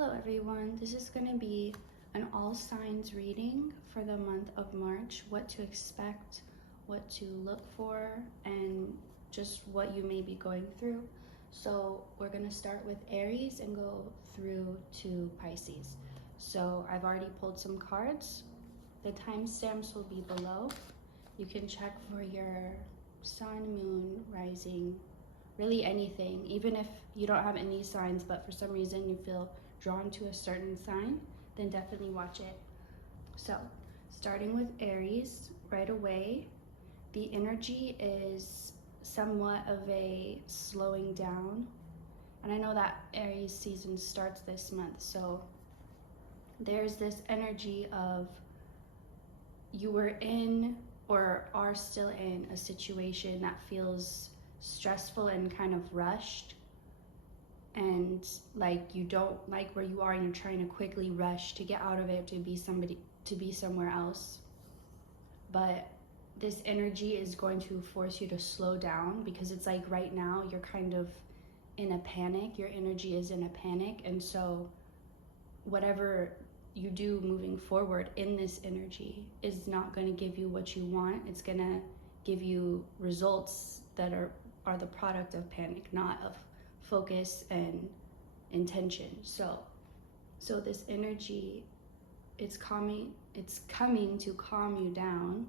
Hello everyone, this is going to be an all signs reading for the month of March, what to expect, what to look for, and just what you may be going through. So we're going to start with Aries and go through to Pisces. So I've already pulled some cards. The timestamps will be below. You can check for your sun, moon, rising, really anything, even if you don't have any signs, but for some reason you feel drawn to a certain sign, then definitely watch it. So starting with Aries, right away, the energy is somewhat of a slowing down. And I know that Aries season starts this month, so there's this energy of you were in or are still in a situation that feels stressful and kind of rushed, and like you don't like where you are and you're trying to quickly rush to get out of it to be somewhere else. But this energy is going to force you to slow down, because it's like right now you're kind of in a panic. Your energy is in a panic, and so whatever you do moving forward in this energy is not going to give you what you want. It's going to give you results that are the product of panic, not of focus and intention. So this energy, it's coming to calm you down.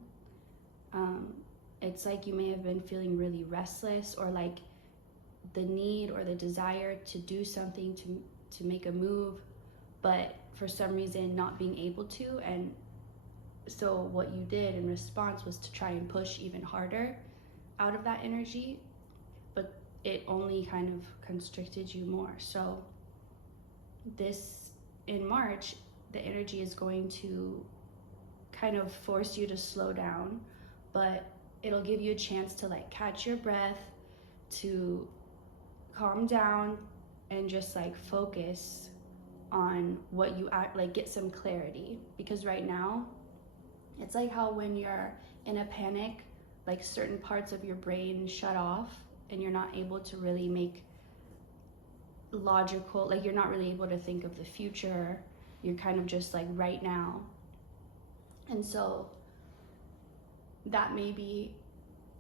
It's like you may have been feeling really restless, or like the need or the desire to do something, to make a move, but for some reason not being able to. And so what you did in response was to try and push even harder out of that energy, but it only kind of constricted you more. So this, in March, the energy is going to kind of force you to slow down, but it'll give you a chance to like catch your breath, to calm down, and just like focus on what you act, like get some clarity. Because right now it's like how when you're in a panic, like certain parts of your brain shut off and you're not able to really make logical, like you're not really able to think of the future. You're kind of just like right now. And so that may be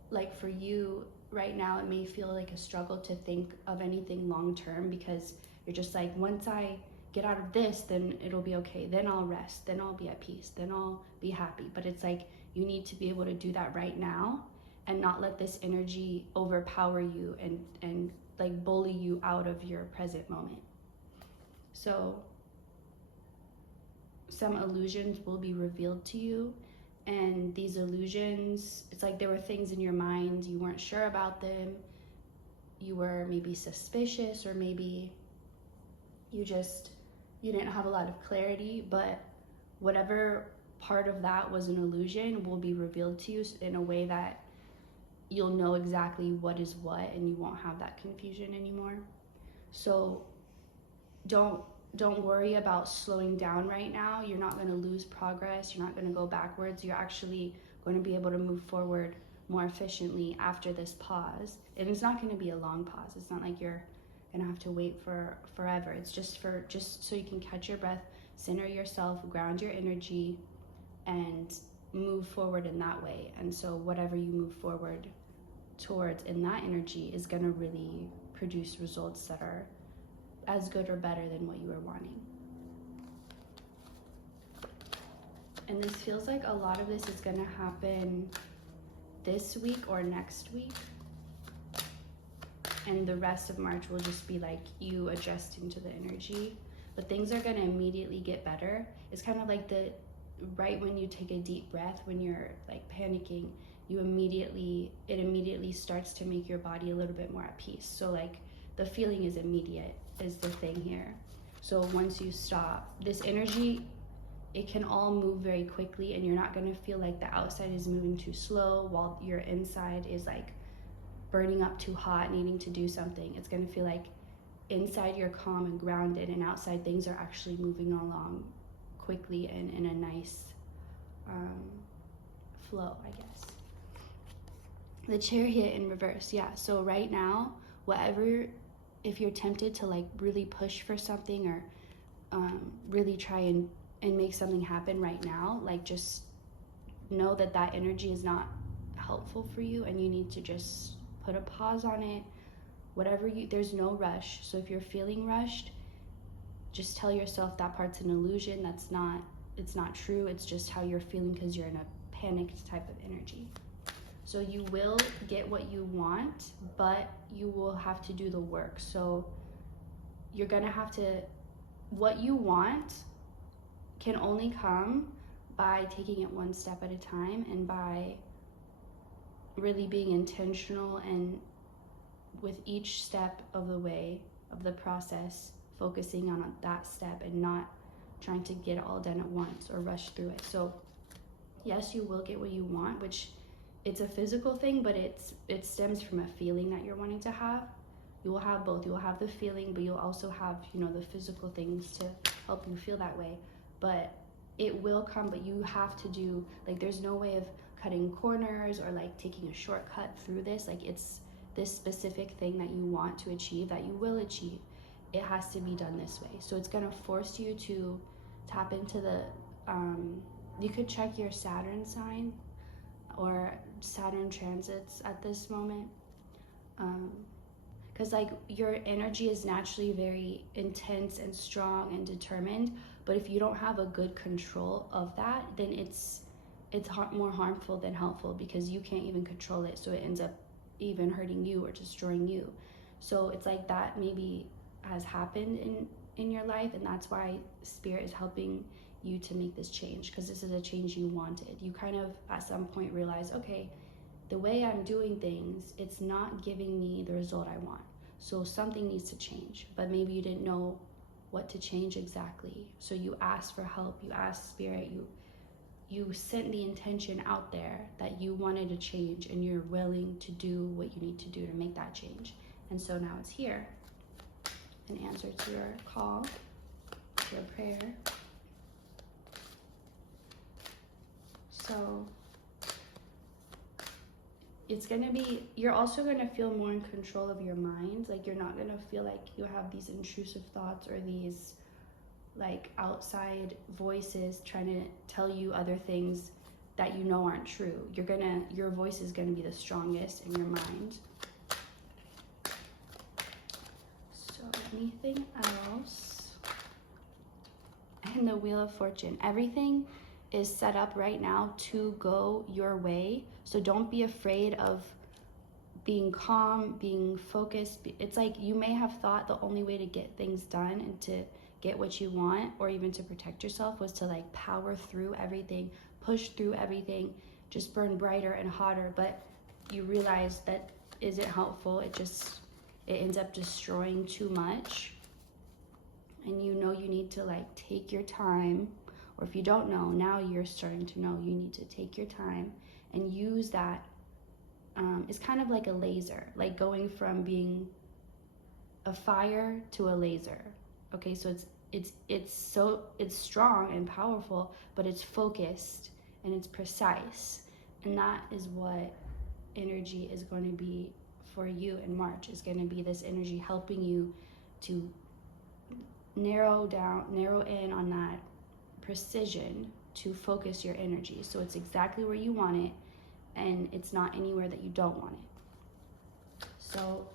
like for you right now, it may feel like a struggle to think of anything long term, because you're just like, once I get out of this, then it'll be okay, then I'll rest, then I'll be at peace, then I'll be happy. But it's like you need to be able to do that right now and not let this energy overpower you and like bully you out of your present moment. So some illusions will be revealed to you, and these illusions, it's like there were things in your mind, you weren't sure about them, you were maybe suspicious, or maybe you didn't have a lot of clarity, but whatever part of that was an illusion will be revealed to you in a way that you'll know exactly what is what, and you won't have that confusion anymore. So don't worry about slowing down right now. You're not going to lose progress. You're not going to go backwards. You're actually going to be able to move forward more efficiently after this pause. And it's not going to be a long pause. It's not like you're gonna have to wait for forever. It's just so you can catch your breath, center yourself, ground your energy, and move forward in that way. And so whatever you move forward towards in that energy is gonna really produce results that are as good or better than what you were wanting. And this feels like a lot of this is gonna happen this week or next week. And the rest of March will just be like you adjusting to the energy. But things are going to immediately get better. It's kind of like right when you take a deep breath, when you're like panicking, it immediately starts to make your body a little bit more at peace. So like the feeling is immediate is the thing here. So once you stop, this energy, it can all move very quickly, and you're not going to feel like the outside is moving too slow while your inside is like burning up too hot, needing to do something. It's going to feel like inside you're calm and grounded, and outside things are actually moving along quickly and in a nice flow, I guess. The Chariot in reverse, yeah. So right now, if you're tempted to like really push for something or really try and make something happen right now. Like, just know that that energy is not helpful for you, and you need to just put a pause on it. There's no rush. So if you're feeling rushed, just tell yourself that part's an illusion. It's not true. It's just how you're feeling because you're in a panicked type of energy. So you will get what you want, but you will have to do the work. So you're gonna have to, what you want can only come by taking it one step at a time, and by really being intentional, and with each step of the way of the process, focusing on that step and not trying to get it all done at once or rush through it. So yes, you will get what you want, which it's a physical thing, but it stems from a feeling that you're wanting to have. You will have both. You will have the feeling, but you'll also have, the physical things to help you feel that way. But it will come, but you have to do, like, there's no way of cutting corners or like taking a shortcut through this. Like, it's this specific thing that you want to achieve, that you will achieve. It has to be done this way. So it's going to force you to tap into the, you could check your Saturn sign or Saturn transits at this moment. Because like, your energy is naturally very intense and strong and determined, but if you don't have a good control of that, then it's more harmful than helpful, because you can't even control it. So it ends up even hurting you or destroying you. So it's like that maybe has happened in your life, and that's why Spirit is helping you to make this change, because this is a change you wanted. You kind of at some point realize, okay, the way I'm doing things, it's not giving me the result I want. So something needs to change, but maybe you didn't know what to change exactly. So you asked for help, you asked Spirit, you sent the intention out there that you wanted to change, and you're willing to do what you need to do to make that change. And so now it's here, an answer to your call, to your prayer. So it's going to be, you're also going to feel more in control of your mind. Like, you're not going to feel like you have these intrusive thoughts or these like outside voices trying to tell you other things that you know aren't true. Your voice is going to be the strongest in your mind. So anything else? And the Wheel of Fortune. Everything is set up right now to go your way. So don't be afraid of being calm, being focused. It's like, you may have thought the only way to get things done and to get what you want, or even to protect yourself, was to like power through everything, push through everything, just burn brighter and hotter. But you realize that isn't helpful. It ends up destroying too much. And you need to like take your time, or if you don't know, now you're starting to know, you need to take your time and use that. It's kind of like a laser, like going from being a fire to a laser. Okay, so it's strong and powerful, but it's focused and it's precise. And that is what energy is going to be for you in March. Is going to be this energy helping you to narrow in on that precision, to focus your energy. So it's exactly where you want it, and it's not anywhere that you don't want it. So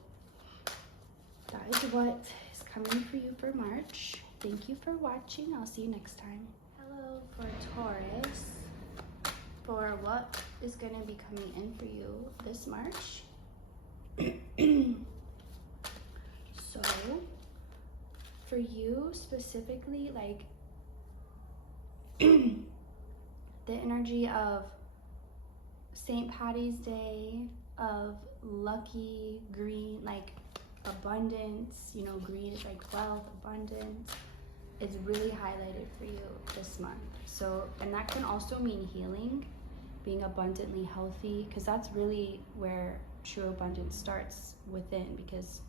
that is what is coming for you for March. Thank you for watching. I'll see you next time. Hello for Taurus, for what is going to be coming in for you this March. So for you specifically, like the energy of St. Patty's Day, of lucky green, like abundance, green is like wealth, abundance, is really highlighted for you this month. So, and that can also mean healing, being abundantly healthy, because that's really where true abundance starts, within. Because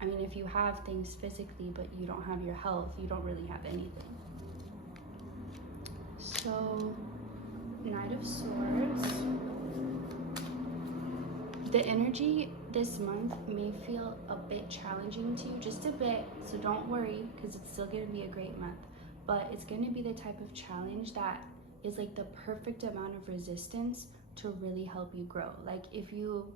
I mean, if you have things physically but you don't have your health, you don't really have anything. So, Knight of Swords, the energy this month may feel a bit challenging to you, just a bit, so don't worry, because it's still going to be a great month. But it's going to be the type of challenge that is like the perfect amount of resistance to really help you grow. Like if you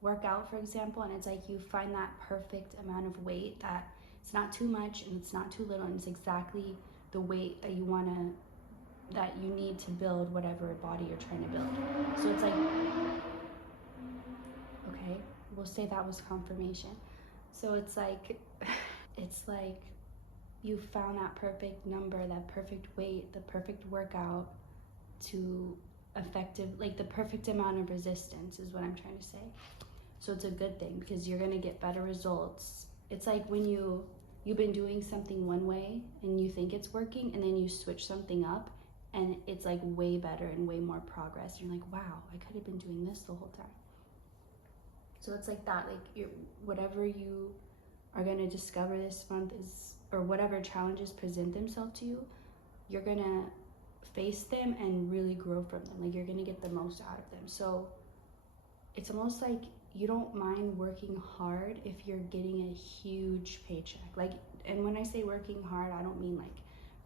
work out, for example, and it's like you find that perfect amount of weight that it's not too much and it's not too little, and it's exactly the weight that you want to, that you need to build whatever body you're trying to build. So it's like, okay, we'll say that was confirmation. So it's like you found that perfect number, that perfect weight, the perfect workout to effective, like the perfect amount of resistance is what I'm trying to say. So it's a good thing because you're gonna get better results. It's like when you've been doing something one way and you think it's working, and then you switch something up and it's like way better and way more progress. You're like, wow, I could have been doing this the whole time. So it's like that, like whatever you are going to discover this month is, or whatever challenges present themselves to you, you're going to face them and really grow from them. Like you're going to get the most out of them. So it's almost like you don't mind working hard if you're getting a huge paycheck. Like, and when I say working hard, I don't mean like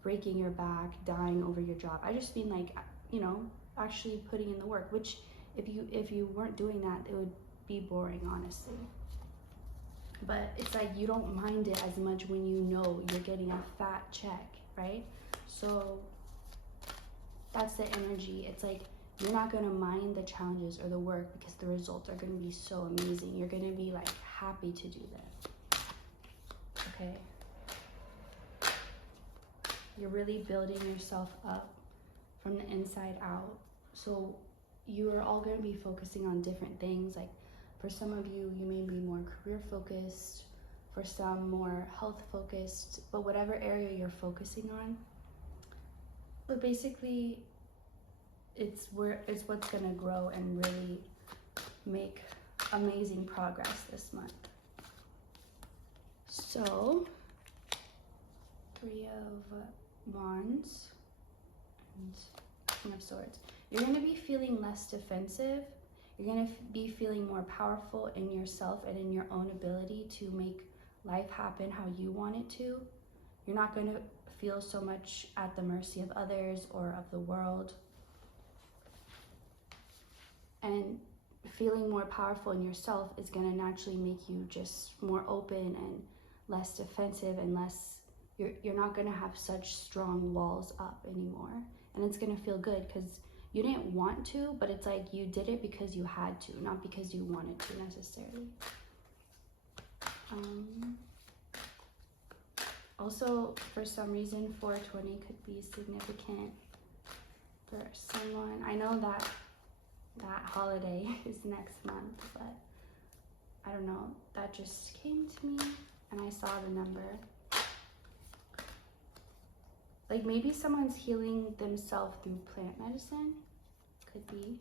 breaking your back, dying over your job. I just mean like, you know, actually putting in the work, which if you weren't doing that, it would be boring, honestly. But it's like you don't mind it as much when you know you're getting a fat check, right? So that's the energy. It's like you're not going to mind the challenges or the work because the results are going to be so amazing. You're going to be like happy to do that. Okay. You're really building yourself up from the inside out. So you are all going to be focusing on different things. Like for some of you, you may be more career focused, for some more health focused, but whatever area you're focusing on. But basically, it's what's going to grow and really make amazing progress this month. So, 3 of Wands and King of Swords. You're going to be feeling less defensive. You're going to be feeling more powerful in yourself and in your own ability to make life happen how you want it to. You're not going to feel so much at the mercy of others or of the world. And feeling more powerful in yourself is going to naturally make you just more open and less defensive, and less, you're not going to have such strong walls up anymore. And it's going to feel good because you didn't want to, but it's like you did it because you had to, not because you wanted to necessarily. Also, for some reason, 420 could be significant for someone. I know that holiday is next month, but I don't know. That just came to me and I saw the number. Like maybe someone's healing themselves through plant medicine. Could be.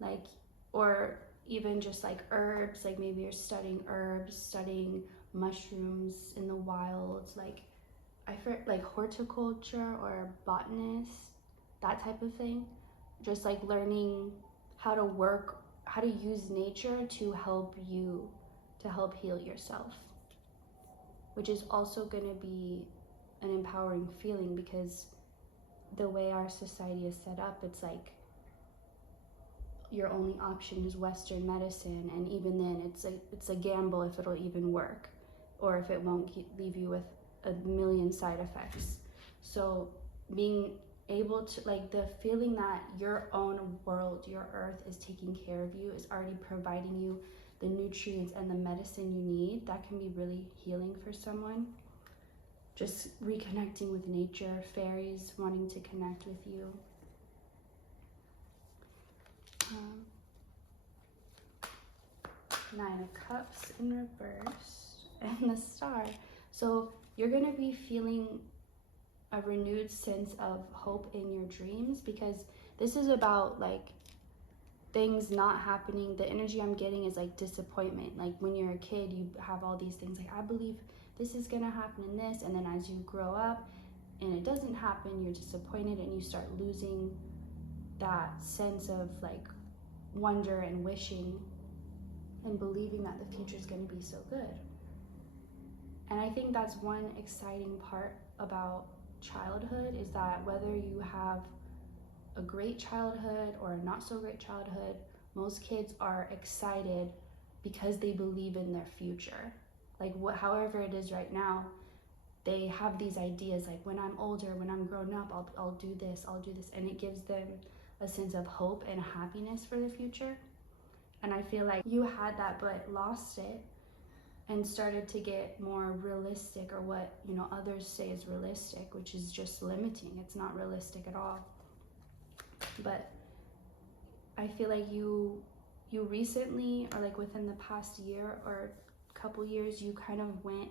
Like, or even just like herbs. Like maybe you're studying herbs, studying mushrooms in the wilds. Like I feel like horticulture or botanist, that type of thing. Just like learning how to work, how to use nature to help you, to help heal yourself. Which is also going to be an empowering feeling because the way our society is set up, it's like your only option is Western medicine, and even then it's a gamble if it'll even work or if it won't leave you with a million side effects. So being able to, like, the feeling that your own world, your earth is taking care of you, is already providing you the nutrients and the medicine you need, that can be really healing for someone. Just reconnecting with nature, fairies wanting to connect with you. Nine of Cups in reverse and the Star. So you're going to be feeling a renewed sense of hope in your dreams, because this is about like things not happening. The energy I'm getting is like disappointment. Like when you're a kid, you have all these things like, I believe this is going to happen in this, and then as you grow up and it doesn't happen, you're disappointed and you start losing that sense of like wonder and wishing and believing that the future is going to be so good. And I think that's one exciting part about childhood, is that whether you have a great childhood or a not so great childhood, most kids are excited because they believe in their future. Like however it is right now, they have these ideas like, when I'm older, when I'm grown up, I'll do this, and it gives them a sense of hope and happiness for the future. And I feel like you had that but lost it and started to get more realistic, or what, you know, others say is realistic, which is just limiting. It's not realistic at all. But I feel like you recently, or like within the past year or couple years, you kind of went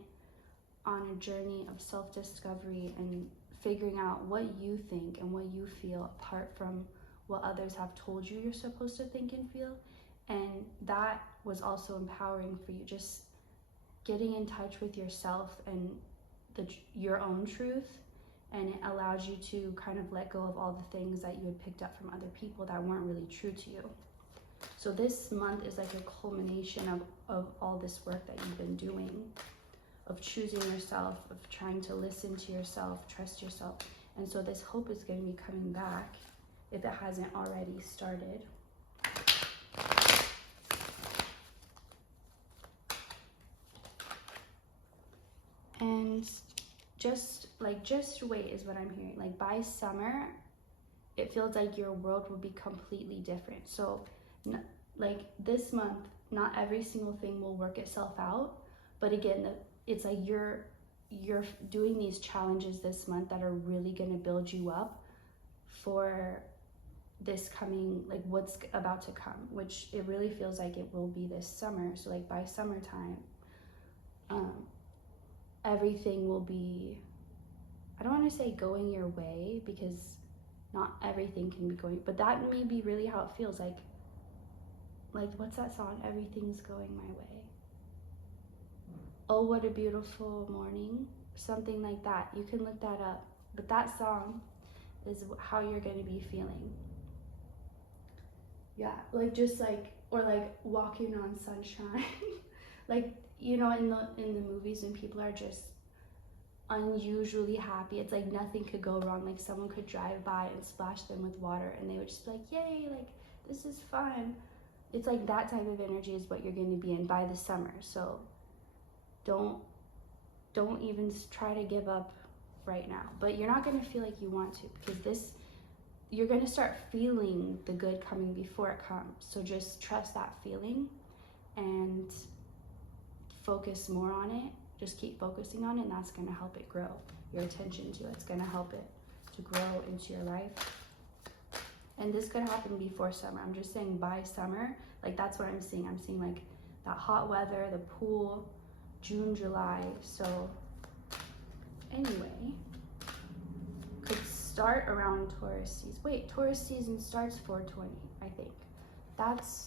on a journey of self-discovery and figuring out what you think and what you feel, apart from what others have told you you're supposed to think and feel. And that was also empowering for you, just getting in touch with yourself and your own truth. And it allows you to kind of let go of all the things that you had picked up from other people that weren't really true to you. So this month is like a culmination of all this work that you've been doing, of choosing yourself, of trying to listen to yourself, trust yourself. And so this hope is going to be coming back, if it hasn't already started. And just wait is what I'm hearing. Like by summer, it feels like your world will be completely different. So like this month, not every single thing will work itself out, but again, it's like you're doing these challenges this month that are really going to build you up for this coming, like what's about to come, which it really feels like it will be this summer. So like by summertime, everything will be, I don't want to say going your way, because not everything can be going, but that may be really how it feels. Like what's that song? Everything's going my way. Oh, what a beautiful morning. Something like that. You can look that up. But that song is how you're going to be feeling. Yeah, like just like, or like walking on sunshine. Like, you know, in the movies when people are just unusually happy, it's like nothing could go wrong. Like someone could drive by and splash them with water and they would just be like, yay, like this is fun. It's like that type of energy is what you're going to be in by the summer. So don't even try to give up right now. But you're not going to feel like you want to, because you're going to start feeling the good coming before it comes. So just trust that feeling and focus more on it. Just keep focusing on it, and that's going to help it grow. Your attention to it's going to help it to grow into your life. And this could happen before summer. I'm just saying by summer, like that's what I'm seeing. I'm seeing like that hot weather, the pool, June, July. So anyway, could start around Taurus season. Wait, Taurus season starts 4/20, I think. That's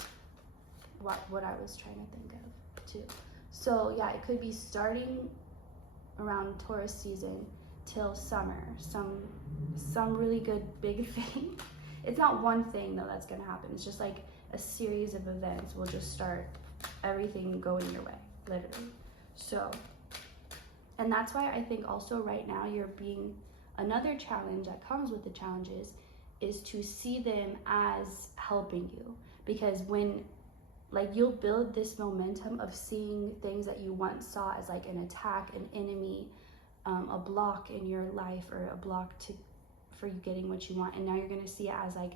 what I was trying to think of too. So yeah, it could be starting around Taurus season till summer. Some really good big thing. It's not one thing though that's gonna happen. It's just like a series of events will just start everything going your way, literally. So, and that's why I think also right now you're being, another challenge that comes with the challenges is to see them as helping you. Because when, like, you'll build this momentum of seeing things that you once saw as like an attack, an enemy, a block in your life, or a block for you getting what you want, and now you're going to see it as like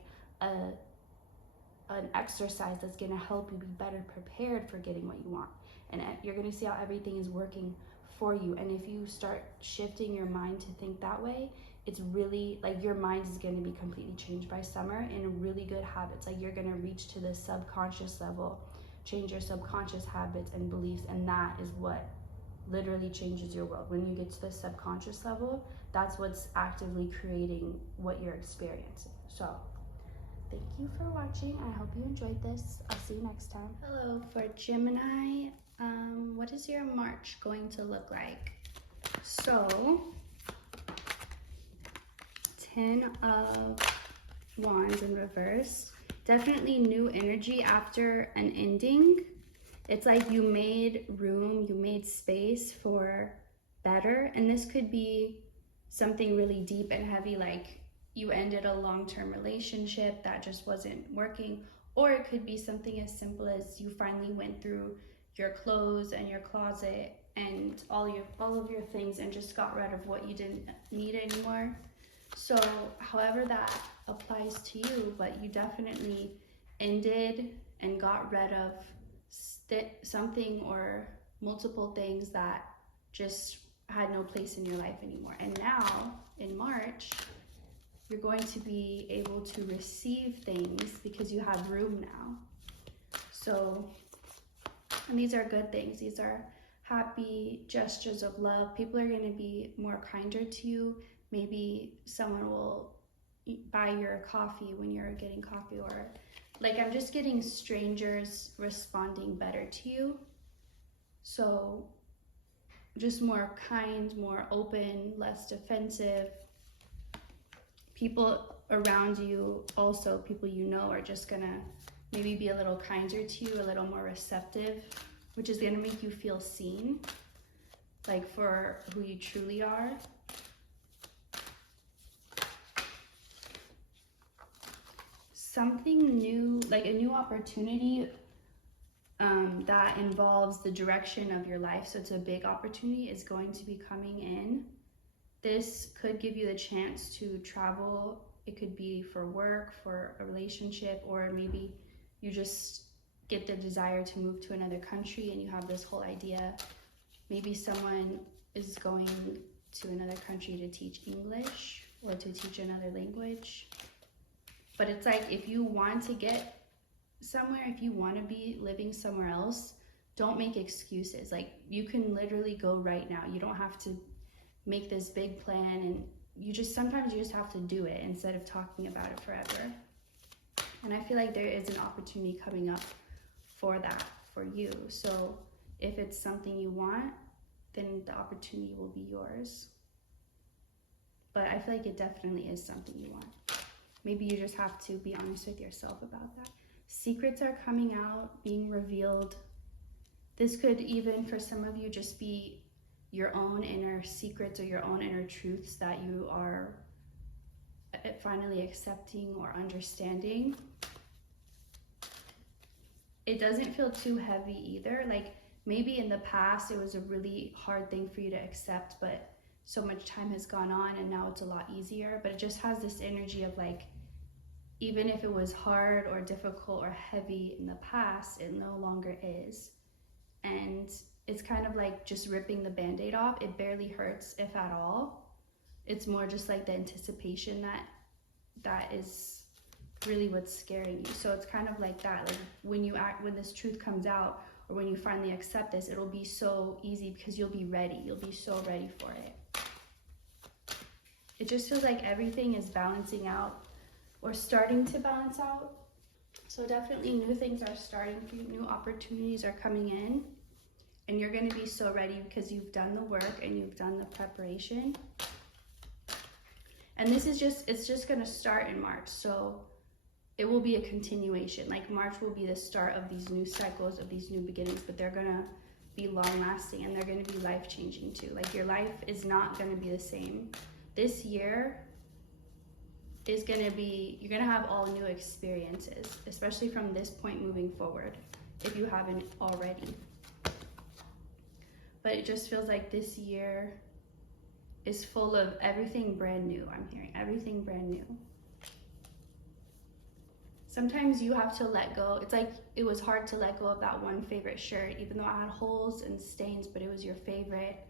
an exercise that's going to help you be better prepared for getting what you want. And you're going to see how everything is working for you. And if you start shifting your mind to think that way, it's really like your mind is going to be completely changed by summer in really good habits. Like you're going to reach to the subconscious level, change your subconscious habits and beliefs, and that is what literally changes your world. When you get to the subconscious level, that's what's actively creating what you're experiencing. So thank you for watching. I hope you enjoyed this. I'll see you next time. Hello, for Gemini, what is your March going to look like? So 10 of Wands in reverse. Definitely new energy after an ending. It's like you made room, you made space for better. And this could be something really deep and heavy, like you ended a long-term relationship that just wasn't working. Or it could be something as simple as you finally went through your clothes and your closet and all of your things and just got rid of what you didn't need anymore. So however that applies to you, but you definitely ended and got rid of something or multiple things that just had no place in your life anymore. And now in March, you're going to be able to receive things because you have room now. So, and these are good things. These are happy gestures of love. People are going to be more kinder to you. Maybe someone will buy your coffee when you're getting coffee, or like I'm just getting strangers responding better to you. So just more kind, more open, less defensive. People around you, also people you know, are just gonna maybe be a little kinder to you, a little more receptive, which is gonna make you feel seen, like for who you truly are. Something new, like a new opportunity that involves the direction of your life, so it's a big opportunity, is going to be coming in. This could give you the chance to travel. It could be for work, for a relationship, or maybe you just get the desire to move to another country and you have this whole idea. Maybe someone is going to another country to teach English or to teach another language. But it's like, if you want to get somewhere, if you want to be living somewhere else, don't make excuses. Like, you can literally go right now. You don't have to make this big plan, and sometimes you just have to do it instead of talking about it forever. And I feel like there is an opportunity coming up for that, for you. So if it's something you want, then the opportunity will be yours. But I feel like it definitely is something you want. Maybe you just have to be honest with yourself about that. Secrets are coming out, being revealed. This could even, for some of you, just be your own inner secrets or your own inner truths that you are finally accepting or understanding. It doesn't feel too heavy either. Like, maybe in the past it was a really hard thing for you to accept, but so much time has gone on and now it's a lot easier. But it just has this energy of like, even if it was hard or difficult or heavy in the past, it no longer is. And it's kind of like just ripping the band-aid off. It barely hurts, if at all. It's more just like the anticipation that is really what's scaring you. So it's kind of like that. Like, when this truth comes out, or when you finally accept this, it'll be so easy because you'll be ready. You'll be so ready for it. It just feels like everything is balancing out, or starting to balance out. So definitely new things are starting for you. New opportunities are coming in. And you're going to be so ready because you've done the work and you've done the preparation. And it's just going to start in March. So it will be a continuation. Like, March will be the start of these new cycles, of these new beginnings, but they're going to be long lasting and they're going to be life changing too. Like, your life is not going to be the same. This year is going to be, you're going to have all new experiences, especially from this point moving forward, if you haven't already. But it just feels like this year is full of everything brand new. I'm hearing everything brand new. Sometimes you have to let go. It's like it was hard to let go of that one favorite shirt, even though it had holes and stains, but it was your favorite.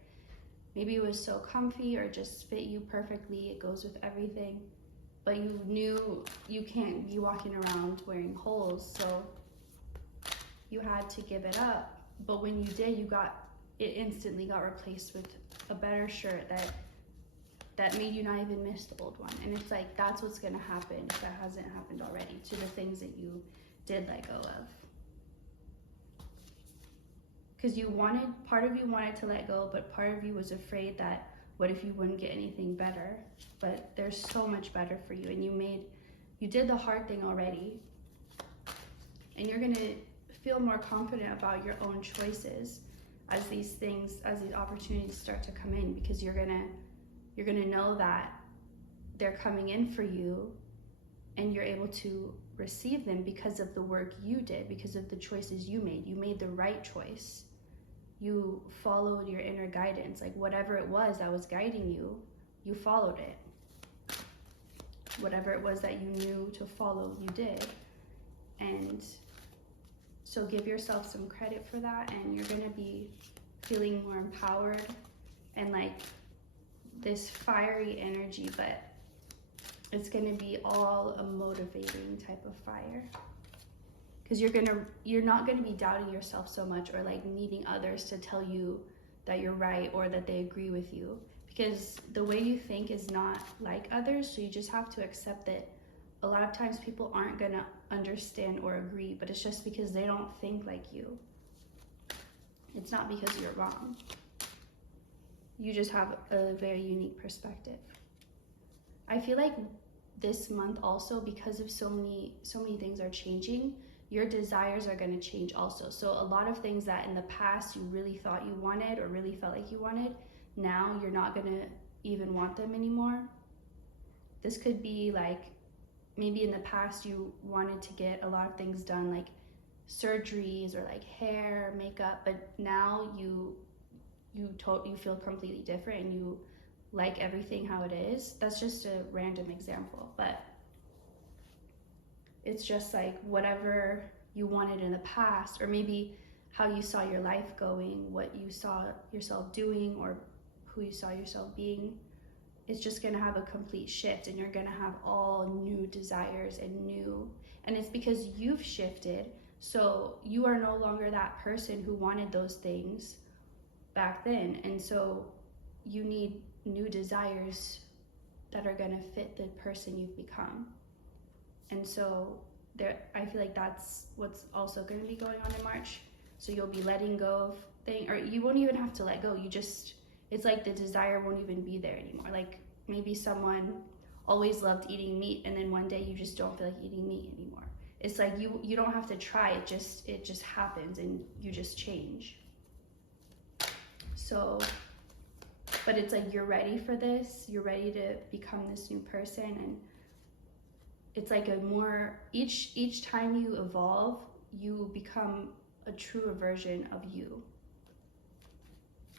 Maybe it was so comfy or just fit you perfectly. It goes with everything. But you knew you can't be walking around wearing holes, so you had to give it up. But when you did, it instantly got replaced with a better shirt that made you not even miss the old one. And it's like, that's what's gonna happen if that hasn't happened already to the things that you did let go of. Because part of you wanted to let go, but part of you was afraid that what if you wouldn't get anything better? But there's so much better for you, and you did the hard thing already. And you're gonna feel more confident about your own choices as these opportunities start to come in, because you're gonna know that they're coming in for you, and you're able to receive them because of the work you did, because of the choices you made. You made the right choice. You followed your inner guidance. Like whatever it was that was guiding you, you followed it. Whatever it was that you knew to follow, you did. And so give yourself some credit for that, and you're gonna be feeling more empowered and like this fiery energy, but it's gonna be all a motivating type of fire. Because you're not gonna be doubting yourself so much, or like needing others to tell you that you're right or that they agree with you. Because the way you think is not like others, so you just have to accept that a lot of times people aren't gonna understand or agree, but it's just because they don't think like you. It's not because you're wrong. You just have a very unique perspective. I feel like this month also, because of so many things are changing, your desires are going to change also. So a lot of things that in the past you really thought you wanted or really felt like you wanted, now you're not going to even want them anymore. This could be like, maybe in the past you wanted to get a lot of things done, like surgeries or like hair, makeup, but now you feel completely different and you like everything how it is. That's just a random example, but it's just like whatever you wanted in the past, or maybe how you saw your life going, what you saw yourself doing, or who you saw yourself being. It's just gonna have a complete shift, and you're gonna have all new desires and it's because you've shifted. So you are no longer that person who wanted those things back then, and so you need new desires that are gonna fit the person you've become. And so I feel like that's what's also gonna be going on in March. So you'll be letting go of things, or you won't even have to let go. It's like the desire won't even be there anymore. Like maybe someone always loved eating meat, and then one day you just don't feel like eating meat anymore. It's like you don't have to try, it just happens, and you just change. So, but it's like you're ready for this, you're ready to become this new person, and it's like each time you evolve, you become a truer version of you.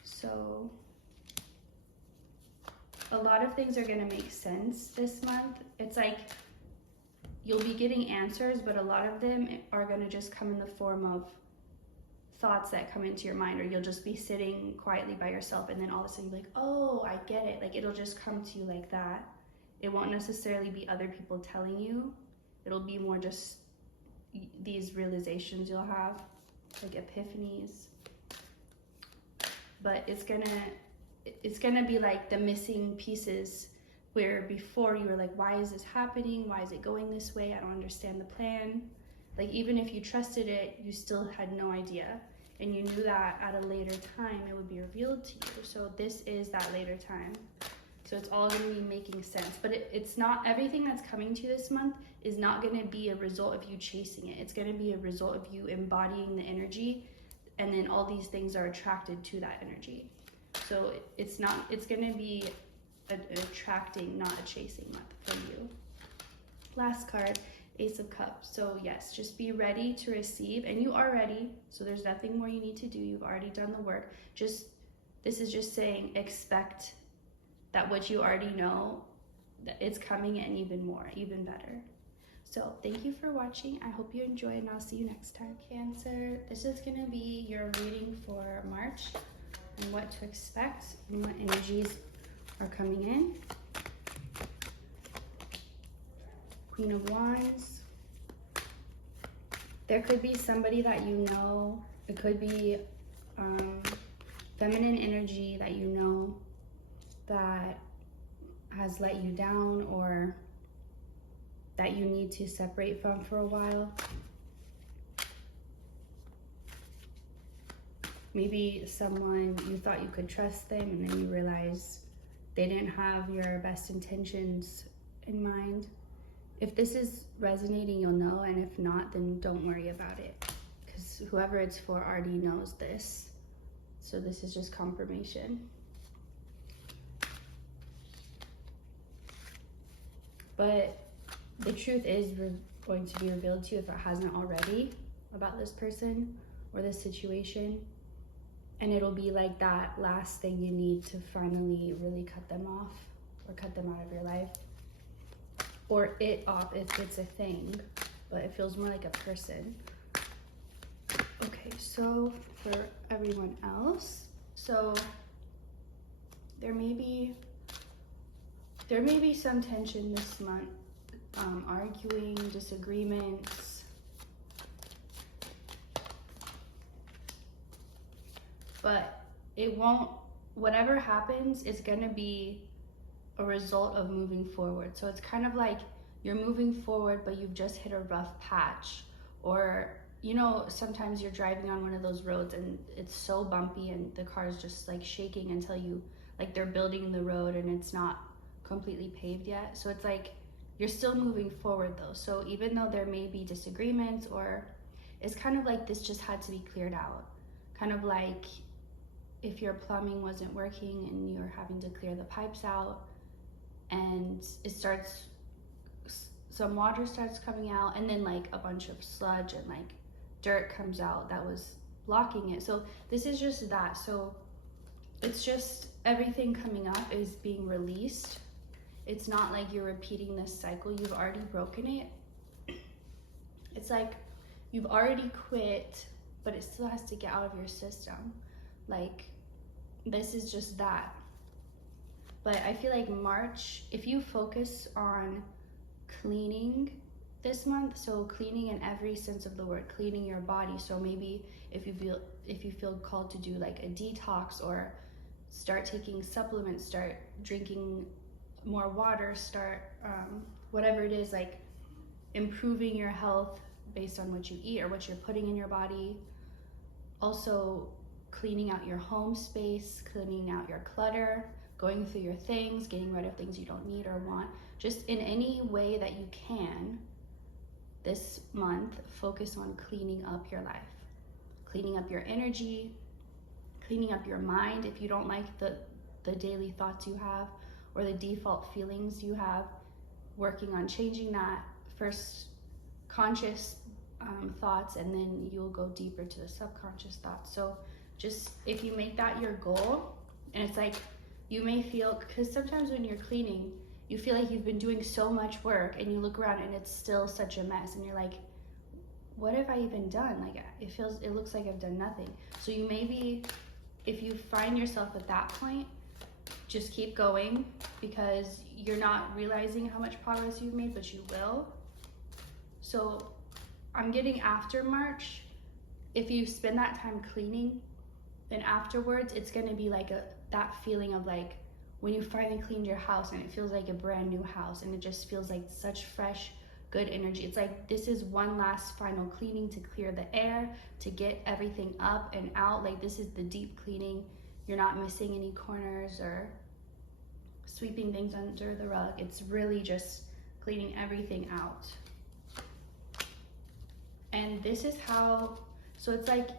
So a lot of things are going to make sense this month. It's like you'll be getting answers, but a lot of them are going to just come in the form of thoughts that come into your mind, or you'll just be sitting quietly by yourself, and then all of a sudden you're like, oh, I get it. Like it'll just come to you like that. It won't necessarily be other people telling you. It'll be more just these realizations you'll have, like epiphanies. But it's gonna be like the missing pieces, where before you were like, why is this happening? Why is it going this way? I don't understand the plan. Like even if you trusted it, you still had no idea. And you knew that at a later time it would be revealed to you. So this is that later time. So it's all going to be making sense. But it's not, everything that's coming to you this month is not going to be a result of you chasing it. It's going to be a result of you embodying the energy, and then all these things are attracted to that energy. So it's going to be an attracting, not a chasing month for you. Last card, Ace of Cups. So yes, just be ready to receive, and you are ready. So there's nothing more you need to do. You've already done the work. This is just saying, expect that what you already know, that it's coming, and even more, even better. So thank you for watching. I hope you enjoy, and I'll see you next time. Cancer, this is going to be your reading for March and what to expect and what energies are coming in. Queen of Wands. There could be somebody that you know. It could be feminine energy that you know that has let you down, or that you need to separate from for a while. Maybe someone you thought you could trust them, and then you realize they didn't have your best intentions in mind. If this is resonating, you'll know, and if not, then don't worry about it, because whoever it's for already knows this. So this is just confirmation. But the truth is going to be revealed to you, if it hasn't already, about this person or this situation. And it'll be like that last thing you need to finally really cut them off, or cut them out of your life. Or it off if it's a thing, but it feels more like a person. Okay, so for everyone else, so there may be some tension this month, arguing, disagreements, but it won't, whatever happens is gonna be a result of moving forward. So it's kind of like you're moving forward, but you've just hit a rough patch. Or, you know, sometimes you're driving on one of those roads and it's so bumpy and the car is just like shaking until you, like they're building the road and it's not completely paved yet. So it's like you're still moving forward though. So even though there may be disagreements, or it's kind of like this just had to be cleared out. Kind of like if your plumbing wasn't working and you're having to clear the pipes out, and it starts, some water starts coming out, and then like a bunch of sludge and like dirt comes out that was blocking it. So this is just that. So it's just everything coming up is being released. It's not like you're repeating this cycle. You've already broken it. It's like you've already quit, but it still has to get out of your system. Like this is just that. But I feel like March, if you focus on cleaning this month, so cleaning in every sense of the word, cleaning your body. So maybe if you feel called to do like a detox, or start taking supplements, start drinking more water, start whatever it is, like improving your health based on what you eat or what you're putting in your body. Also cleaning out your home space, cleaning out your clutter, going through your things, getting rid of things you don't need or want. Just in any way that you can this month, focus on cleaning up your life, cleaning up your energy, cleaning up your mind. If you don't like the daily thoughts you have or the default feelings you have, working on changing that. First conscious thoughts, and then you'll go deeper to the subconscious thoughts. So just if you make that your goal, and it's like you may feel, because sometimes when you're cleaning, you feel like you've been doing so much work and you look around and it's still such a mess and you're like, what have I even done? Like it looks like I've done nothing. So you maybe, if you find yourself at that point, just keep going, because you're not realizing how much progress you've made, but you will. So I'm getting after March, if you spend that time cleaning, then afterwards it's going to be like that feeling of like when you finally cleaned your house and it feels like a brand new house, and it just feels like such fresh, good energy. It's like this is one last final cleaning to clear the air, to get everything up and out. Like this is the deep cleaning. You're not missing any corners or sweeping things under the rug. It's really just cleaning everything out. And this is how, so it's like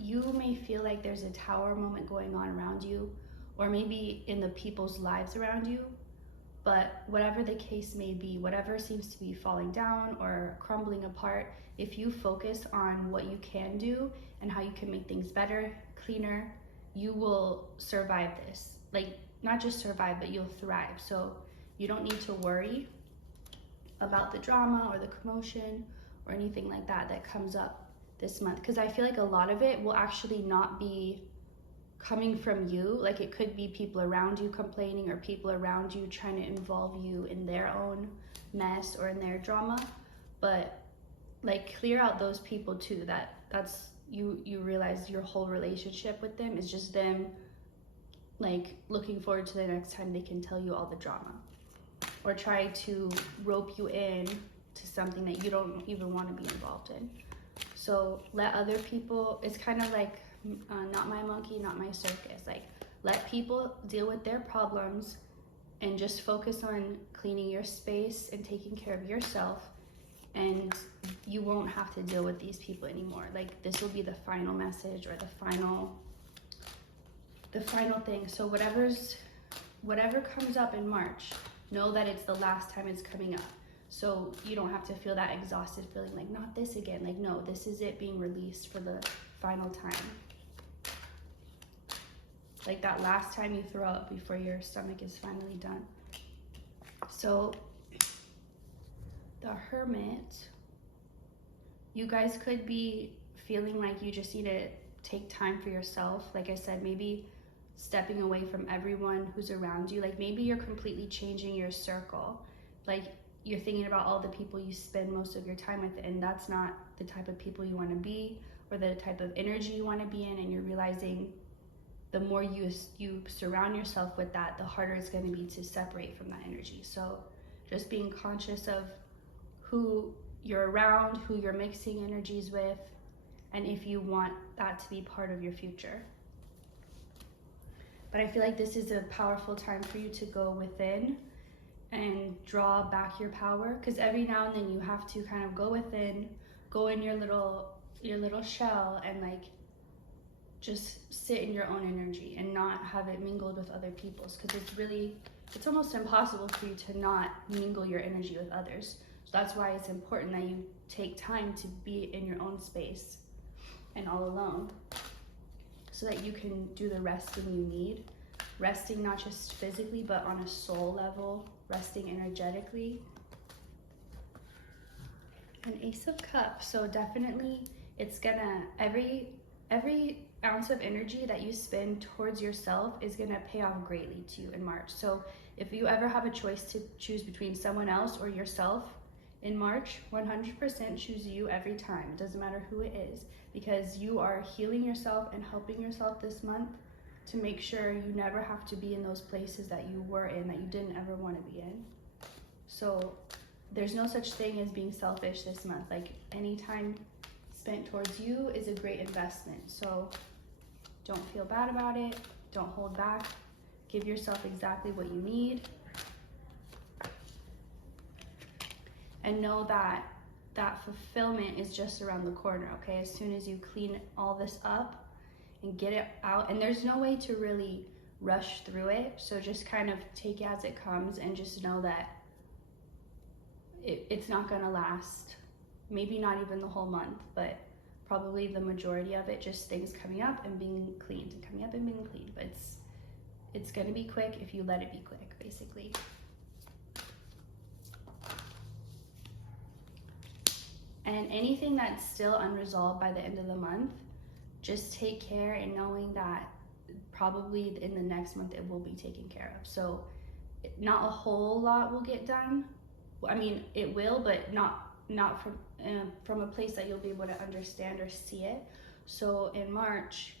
you may feel like there's a tower moment going on around you, or maybe in the people's lives around you, but whatever the case may be, whatever seems to be falling down or crumbling apart, if you focus on what you can do and how you can make things better, cleaner, you will survive this. Like not just survive, but you'll thrive. So you don't need to worry about the drama or the commotion or anything like that that comes up this month, because I feel like a lot of it will actually not be coming from you. Like it could be people around you complaining, or people around you trying to involve you in their own mess or in their drama. But like clear out those people too, that's you realize your whole relationship with them is just them like looking forward to the next time they can tell you all the drama, or try to rope you in to something that you don't even want to be involved in. So let other people, it's kind of like not my monkey, not my circus. Like let people deal with their problems and just focus on cleaning your space and taking care of yourself, and you won't have to deal with these people anymore. Like, this will be the final message, or the final thing. So whatever comes up in March, know that it's the last time it's coming up. So you don't have to feel that exhausted feeling like, not this again. Like, no, this is it being released for the final time. Like that last time you throw up before your stomach is finally done. So the Hermit, you guys could be feeling like you just need to take time for yourself. Like I said, maybe stepping away from everyone who's around you. Like, maybe you're completely changing your circle. Like, you're thinking about all the people you spend most of your time with, and that's not the type of people you want to be, or the type of energy you want to be in. And you're realizing the more you surround yourself with that, the harder it's going to be to separate from that energy. So just being conscious of who you're around, who you're mixing energies with, and if you want that to be part of your future. But I feel like this is a powerful time for you to go within and draw back your power, because every now and then you have to kind of go within, go in your little shell, and like just sit in your own energy and not have it mingled with other people's, because it's almost impossible for you to not mingle your energy with others. So that's why it's important that you take time to be in your own space and all alone, so that you can do the resting you need. Resting not just physically, but on a soul level, resting energetically. An Ace of Cups. So definitely it's gonna, every ounce of energy that you spend towards yourself is gonna pay off greatly to you in March. So if you ever have a choice to choose between someone else or yourself in March, 100% choose you every time. It doesn't matter who it is, because you are healing yourself and helping yourself this month to make sure you never have to be in those places that you were in, that you didn't ever want to be in. So there's no such thing as being selfish this month. Like, any time spent towards you is a great investment. So don't feel bad about it. Don't hold back. Give yourself exactly what you need. And know that that fulfillment is just around the corner, okay? As soon as you clean all this up and get it out, and there's no way to really rush through it, so just kind of take it as it comes, and just know that it's not gonna last, maybe not even the whole month, but probably the majority of it, just things coming up and being cleaned, and coming up and being cleaned. But it's gonna be quick if you let it be quick, basically. And anything that's still unresolved by the end of the month, just take care in knowing that probably in the next month it will be taken care of. So not a whole lot will get done. I mean, it will, but not from a place that you'll be able to understand or see it. So in March,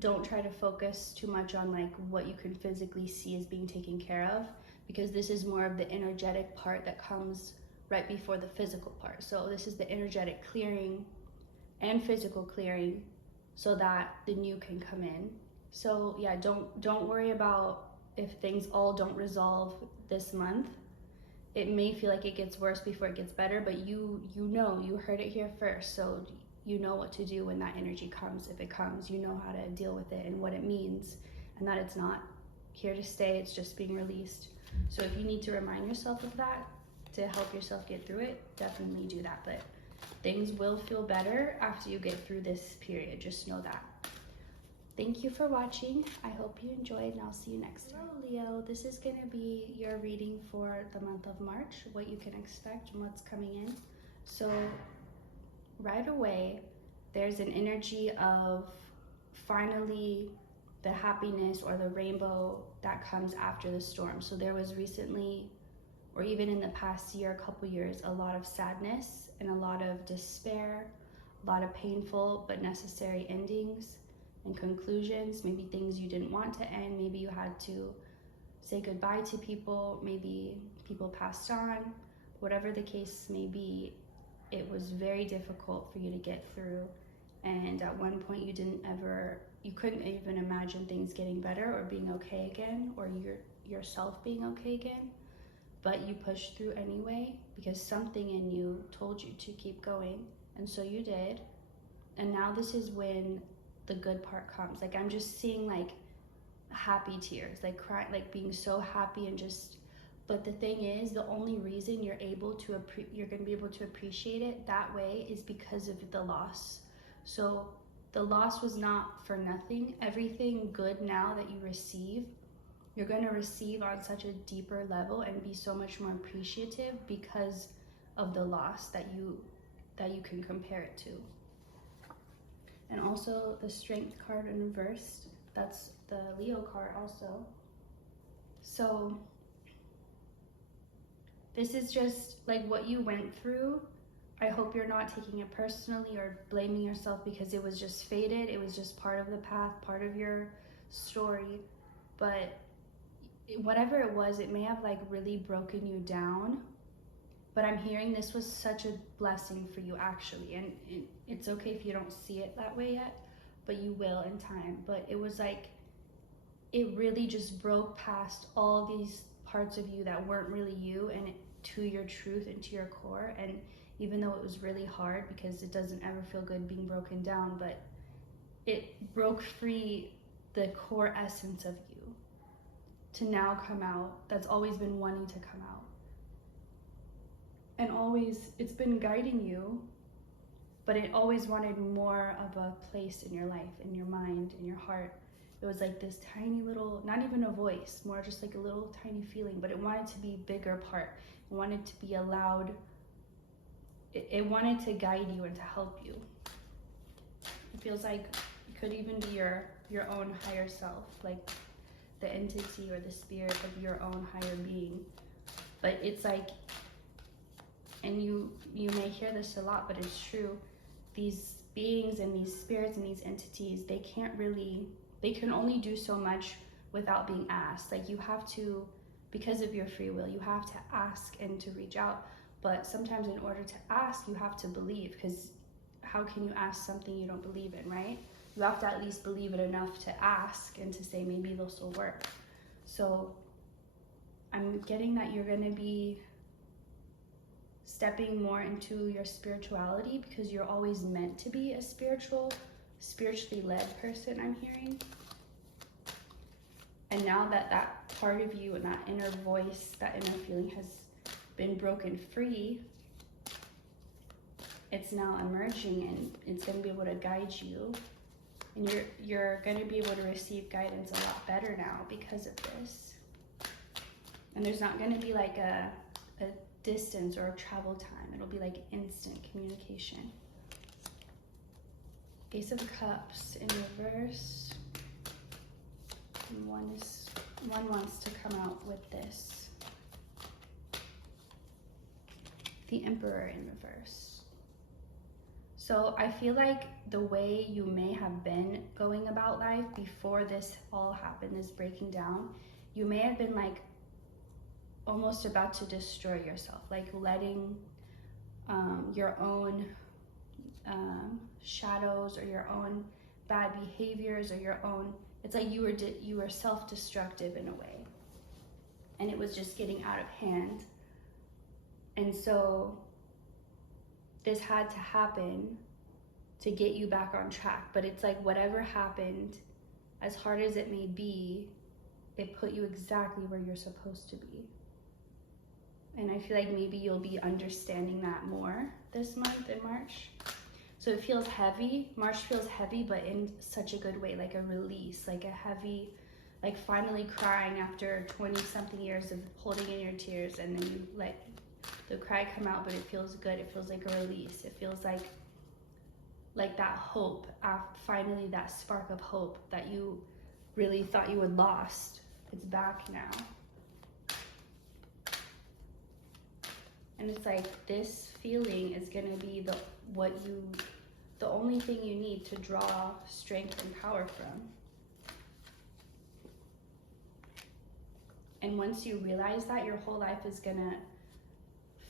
don't try to focus too much on like what you can physically see as being taken care of, because this is more of the energetic part that comes right before the physical part. So this is the energetic clearing and physical clearing, so that the new can come in. So yeah, don't worry about if things all don't resolve this month. It may feel like it gets worse before it gets better, but you know, you heard it here first. So you know what to do when that energy comes. If it comes, you know how to deal with it and what it means, and that it's not here to stay, it's just being released. So if you need to remind yourself of that to help yourself get through it, definitely do that. But things will feel better after you get through this period. Just know that. Thank you for watching. I hope you enjoyed, and I'll see you next time. Hello, Leo. This is going to be your reading for the month of March, what you can expect and what's coming in. So right away, there's an energy of finally the happiness or the rainbow that comes after the storm. So there was recently, or even in the past year, a couple years, a lot of sadness and a lot of despair, a lot of painful but necessary endings and conclusions, maybe things you didn't want to end, maybe you had to say goodbye to people, maybe people passed on, whatever the case may be, it was very difficult for you to get through. And at one point you couldn't even imagine things getting better or being okay again, or yourself being okay again. but you pushed through anyway because something in you told you to keep going, and so you did. And now this is when the good part comes. Like, I'm just seeing like happy tears, like crying, like being so happy and just. But the thing is, the only reason you're able to you're going to be able to appreciate it that way is because of the loss. So the loss was not for nothing. Everything good now that you receive, you're going to receive on such a deeper level and be so much more appreciative because of the loss that you can compare it to. And also the Strength card in reverse, that's the Leo card also. So this is just like what you went through. I hope you're not taking it personally or blaming yourself because it was just fated. It was just part of the path, part of your story. But whatever it was, it may have like really broken you down. But I'm hearing this was such a blessing for you actually. And it's okay if you don't see it that way yet, but you will in time. But it was like, it really just broke past all these parts of you that weren't really you and to your truth and to your core. And even though it was really hard because it doesn't ever feel good being broken down, but it broke free the core essence of you to now come out. That's always been wanting to come out. And always, it's been guiding you, but it always wanted more of a place in your life, in your mind, in your heart. It was like this tiny little, not even a voice, more just like a little tiny feeling, but it wanted to be a bigger part. It wanted to be allowed. It wanted to guide you and to help you. It feels like it could even be your own higher self, like the entity or the spirit of your own higher being. But it's like, and you may hear this a lot, but it's true. These beings and these spirits and these entities, they can only do so much without being asked. Like, you have to, because of your free will, you have to ask and to reach out. But sometimes in order to ask, you have to believe, because how can you ask something you don't believe in, right? You have to at least believe it enough to ask and to say, maybe this will work. So I'm getting that you're going to be stepping more into your spirituality because you're always meant to be a spiritually led person, I'm hearing. And now that that part of you and that inner voice, that inner feeling has been broken free, it's now emerging and it's going to be able to guide you. And you're going to be able to receive guidance a lot better now because of this. And there's not going to be like a distance or a travel time. It'll be like instant communication. Ace of Cups in reverse. And one wants to come out with this. The Emperor in reverse. So I feel like the way you may have been going about life before this all happened, this breaking down, you may have been like almost about to destroy yourself, like letting your own shadows or your own bad behaviors or your own, it's like you were self-destructive in a way, and it was just getting out of hand. And so this had to happen to get you back on track. But it's like whatever happened, as hard as it may be, it put you exactly where you're supposed to be. And I feel like maybe you'll be understanding that more this month in March. So it feels heavy. March feels heavy, but in such a good way, like a release, like a heavy, like finally crying after 20-something years of holding in your tears, and then you let the cry come out, but it feels good. It feels like a release. It feels like that hope, finally that spark of hope that you really thought you had lost. It's back now. And it's like this feeling is going to be the only thing you need to draw strength and power from. And once you realize that, your whole life is going to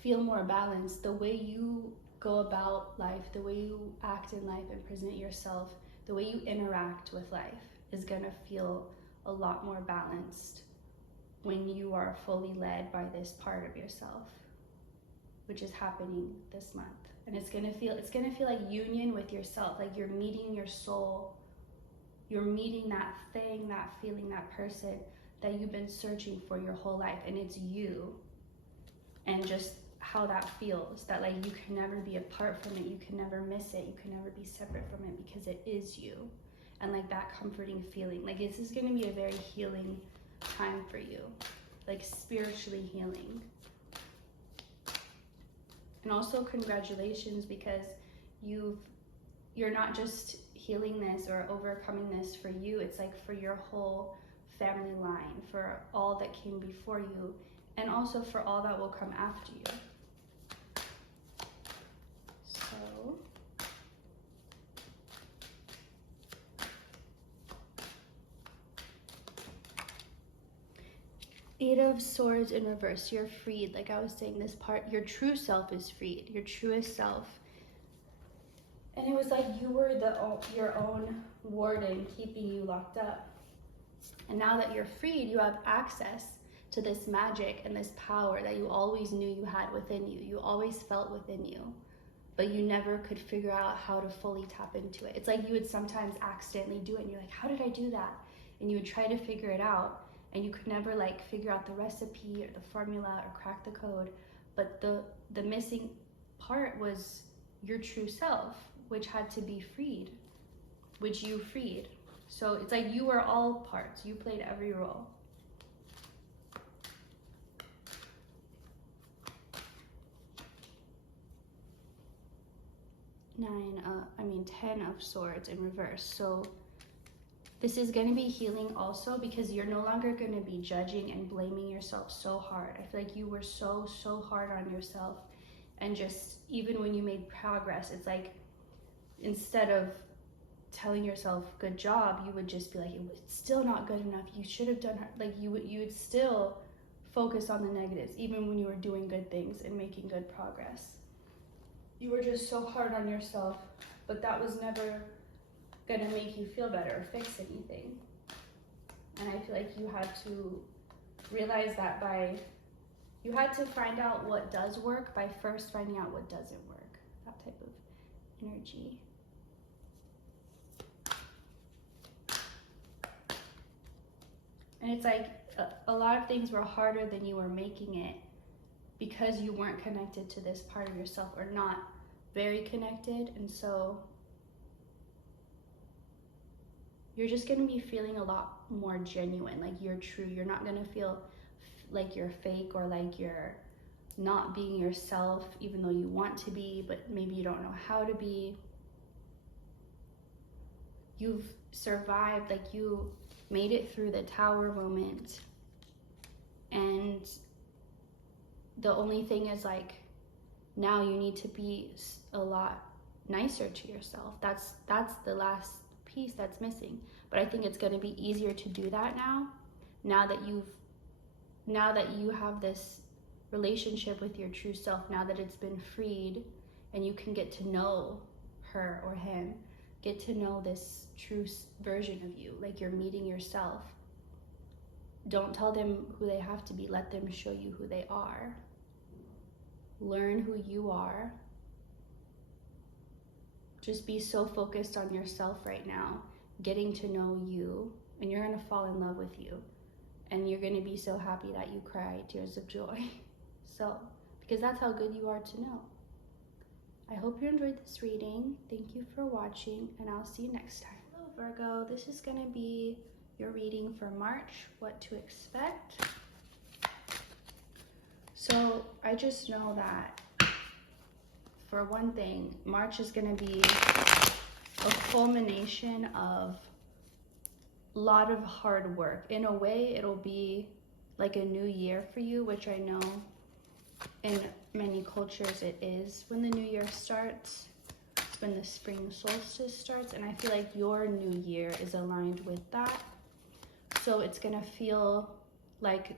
feel more balanced. The way you go about life, the way you act in life and present yourself, the way you interact with life is going to feel a lot more balanced when you are fully led by this part of yourself, which is happening this month. And it's gonna feel like union with yourself, like you're meeting your soul, you're meeting that thing, that feeling, that person that you've been searching for your whole life, and it's you. And just how that feels, that like you can never be apart from it, you can never miss it, you can never be separate from it, because it is you. And like that comforting feeling, like this is going to be a very healing time for you, like spiritually healing. And also congratulations, because you're not just healing this or overcoming this for you, it's like for your whole family line, for all that came before you, and also for all that will come after you. So, Eight of Swords in reverse. You're freed. Like I was saying, this part, your true self is freed, your truest self. And it was like you were your own warden keeping you locked up. And now that you're freed, you have access to this magic and this power that you always knew you had within you. You always felt within you, but you never could figure out how to fully tap into it. It's like you would sometimes accidentally do it and you're like, how did I do that? And you would try to figure it out and you could never like figure out the recipe or the formula or crack the code. But the missing part was your true self, which had to be freed, which you freed. So it's like you were all parts. You played every role. Ten of Swords in reverse. So this is going to be healing also, because you're no longer going to be judging and blaming yourself so hard. I feel like you were so hard on yourself, and just even when you made progress, it's like instead of telling yourself good job, you would just be like, it's still not good enough, you should have done, like you would still focus on the negatives even when you were doing good things and making good progress. You were just so hard on yourself, but that was never gonna make you feel better or fix anything. And I feel like you had to realize that you had to find out what does work by first finding out what doesn't work. That type of energy. And it's like a lot of things were harder than you were making it, because you weren't connected to this part of yourself, or not very connected. And so you're just going to be feeling a lot more genuine, like you're true. You're not going to feel like you're fake, or like you're not being yourself, even though you want to be, but maybe you don't know how to be. You've survived, like you made it through the Tower moment, and the only thing is like now you need to be a lot nicer to yourself. That's the last piece that's missing. But I think it's going to be easier to do that now that you have this relationship with your true self, now that it's been freed, and you can get to know her or him, get to know this true version of you, like you're meeting yourself. Don't tell them who they have to be, let them show you who they are. Learn who you are. Just be so focused on yourself right now, getting to know you, and you're going to fall in love with you. And you're going to be so happy that you cry tears of joy. So, because that's how good you are to know. I hope you enjoyed this reading. Thank you for watching, and I'll see you next time. Hello Virgo, this is going to be your reading for March, what to expect. So I just know that, for one thing, March is going to be a culmination of a lot of hard work. In a way, it'll be like a new year for you, which I know in many cultures it is when the new year starts. It's when the spring solstice starts, and I feel like your new year is aligned with that. So it's going to feel like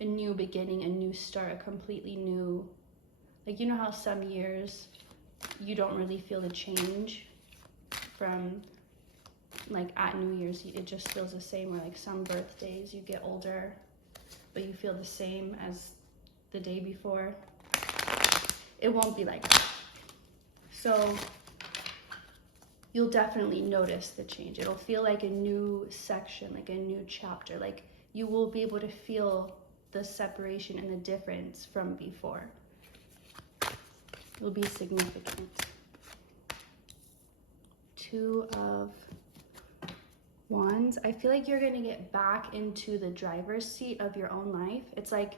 a new beginning, a new start, a completely new, like, you know how some years you don't really feel the change from, like, at New Year's, it just feels the same, or like some birthdays you get older but you feel the same as the day before, it won't be like that. So you'll definitely notice the change. It'll feel like a new section, like a new chapter. Like you will be able to feel the separation and the difference from before. It'll be significant. 2 of Wands. I feel like you're going to get back into the driver's seat of your own life. It's like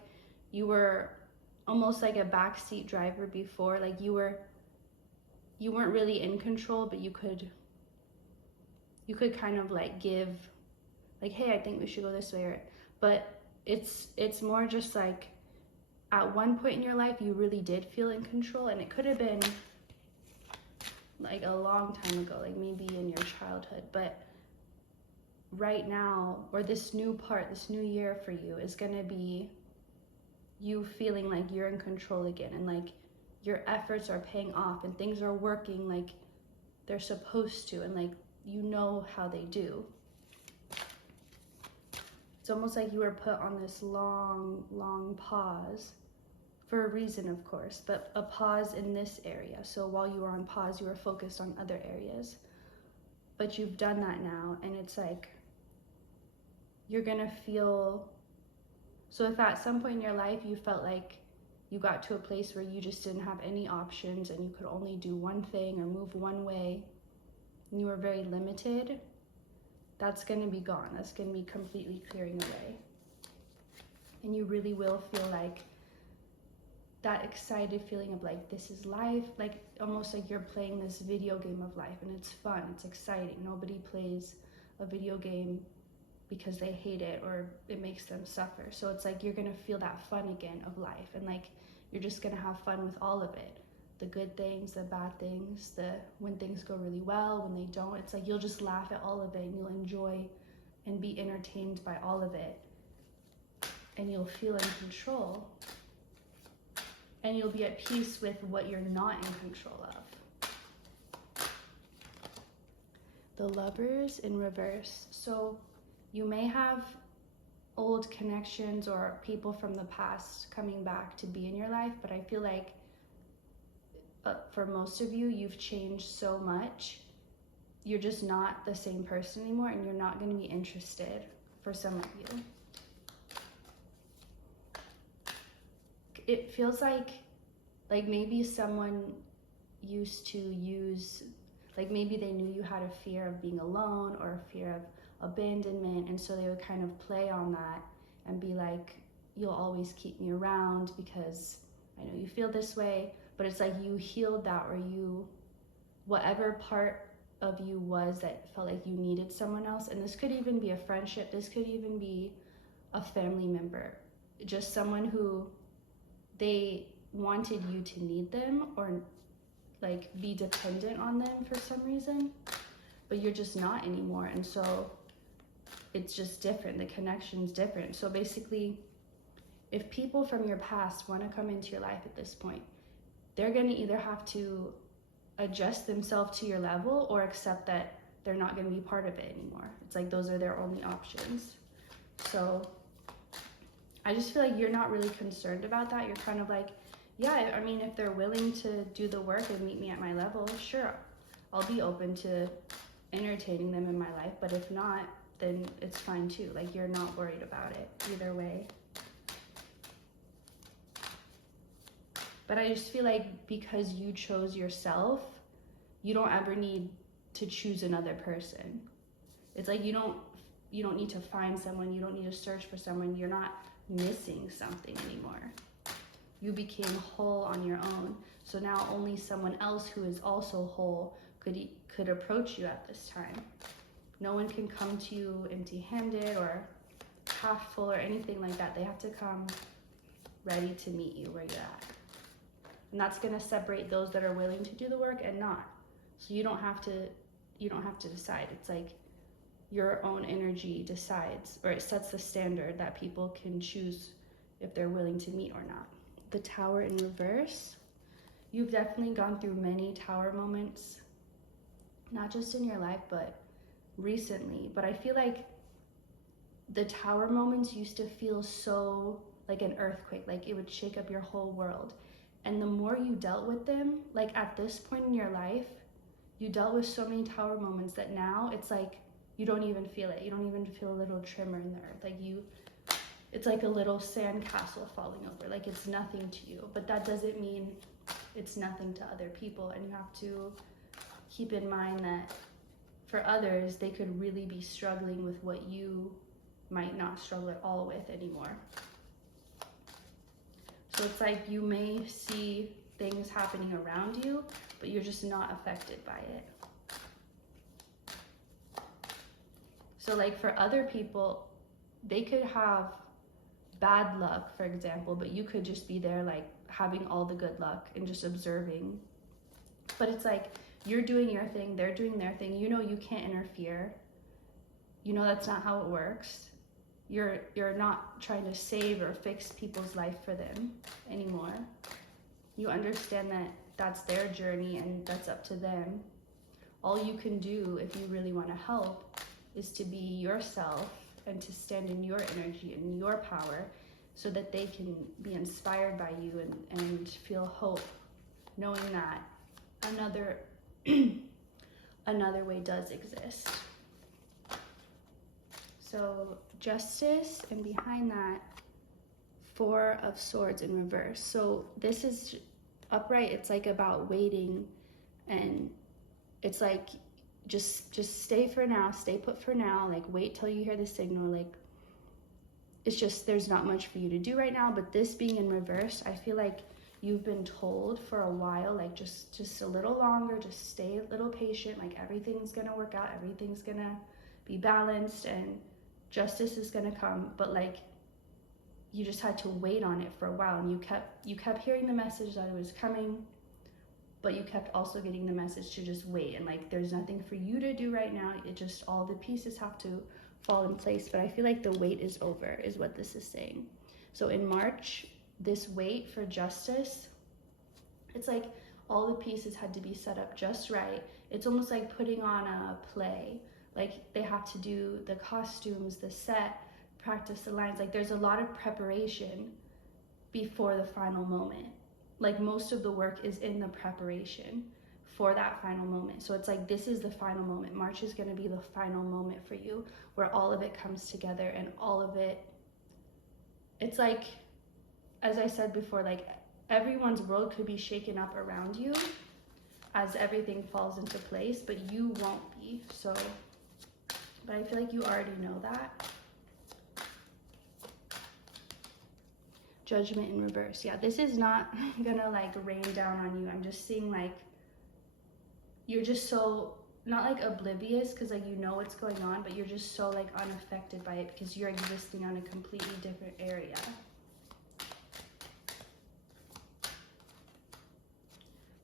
you were almost like a backseat driver before. Like you weren't really in control, but you could kind of like give, like, hey, I think we should go this way. But it's more just like at one point in your life you really did feel in control, and it could have been like a long time ago, like maybe in your childhood. But right now, or this new year for you is going to be you feeling like you're in control again, and like your efforts are paying off and things are working like they're supposed to, and like you know how they do. It's almost like you were put on this long pause for a reason, of course, but a pause in this area. So while you were on pause, you were focused on other areas, but you've done that now, and it's like you're gonna feel. So if at some point in your life you felt like you got to a place where you just didn't have any options and you could only do one thing or move one way, and you were very limited, that's going to be gone. That's going to be completely clearing away. And you really will feel like that excited feeling of like, this is life, like almost like you're playing this video game of life, and it's fun, it's exciting. Nobody plays a video game because they hate it or it makes them suffer. So it's like you're gonna feel that fun again of life, and like you're just gonna have fun with all of it. The good things, the bad things, when things go really well, when they don't. It's like you'll just laugh at all of it, and you'll enjoy and be entertained by all of it. And you'll feel in control. And you'll be at peace with what you're not in control of. The Lovers in reverse. So you may have old connections or people from the past coming back to be in your life, but I feel like for most of you, you've changed so much. You're just not the same person anymore, and you're not going to be interested for some of you. It feels like maybe someone used to use, like maybe they knew you had a fear of being alone or a fear of abandonment, and so they would kind of play on that and be like, you'll always keep me around because I know you feel this way. But it's like you healed that, or whatever part of you was that felt like you needed someone else. And this could even be a friendship, this could even be a family member, just someone who they wanted you to need them or like be dependent on them for some reason, but you're just not anymore. And so it's just different, the connection's different. So basically, if people from your past want to come into your life at this point, they're going to either have to adjust themselves to your level or accept that they're not going to be part of it anymore. It's like those are their only options. So I just feel like you're not really concerned about that. You're kind of like, yeah, I mean, if they're willing to do the work and meet me at my level, sure, I'll be open to entertaining them in my life. But if not, then it's fine too. Like, you're not worried about it either way. But I just feel like because you chose yourself, you don't ever need to choose another person. It's like you don't need to find someone, you don't need to search for someone, you're not missing something anymore. You became whole on your own. So now only someone else who is also whole could approach you at this time. No one can come to you empty-handed or half full or anything like that. They have to come ready to meet you where you're at. And that's going to separate those that are willing to do the work and not. So you don't have to decide. It's like your own energy decides, or it sets the standard that people can choose if they're willing to meet or not. The Tower in reverse. You've definitely gone through many Tower moments, not just in your life, but recently. But I feel like the Tower moments used to feel so like an earthquake, like it would shake up your whole world. And the more you dealt with them, like at this point in your life, you dealt with so many Tower moments that now it's like you don't even feel it. You don't even feel a little tremor in the earth. Like it's like a little sand castle falling over. Like it's nothing to you. But that doesn't mean it's nothing to other people. And you have to keep in mind that for others, they could really be struggling with what you might not struggle at all with anymore. So it's like you may see things happening around you, but you're just not affected by it. So like for other people, they could have bad luck, for example, but you could just be there like having all the good luck and just observing. But it's like you're doing your thing, they're doing their thing. You know you can't interfere. You know that's not how it works. You're not trying to save or fix people's life for them anymore. You understand that that's their journey and that's up to them. All you can do if you really want to help is to be yourself and to stand in your energy and your power so that they can be inspired by you and feel hope, knowing that another way does exist. So Justice, and behind that, Four of Swords in reverse. So this is upright, it's like about waiting, and it's like just stay for now, stay put for now, like wait till you hear the signal. Like it's just there's not much for you to do right now. But this being in reverse, I feel like you've been told for a while, like just a little longer, just stay a little patient, like everything's gonna work out, everything's gonna be balanced and justice is gonna come. But like you just had to wait on it for a while, and you kept hearing the message that it was coming, but you kept also getting the message to just wait, and like there's nothing for you to do right now. It just, all the pieces have to fall in place. But I feel like the wait is over is what this is saying. So in March, this wait for justice, it's like all the pieces had to be set up just right. It's almost like putting on a play. Like they have to do the costumes, the set, practice the lines. Like there's a lot of preparation before the final moment. Like most of the work is in the preparation for that final moment. So it's like this is the final moment. March is going to be the final moment for you, where all of it comes together, and all of it, it's like, as I said before, like everyone's world could be shaken up around you as everything falls into place, but you won't be. So, but I feel like you already know that. Judgment in reverse. Yeah, this is not gonna like rain down on you. I'm just seeing like you're just so, not like oblivious because like you know what's going on, but you're just so like unaffected by it because you're existing on a completely different area.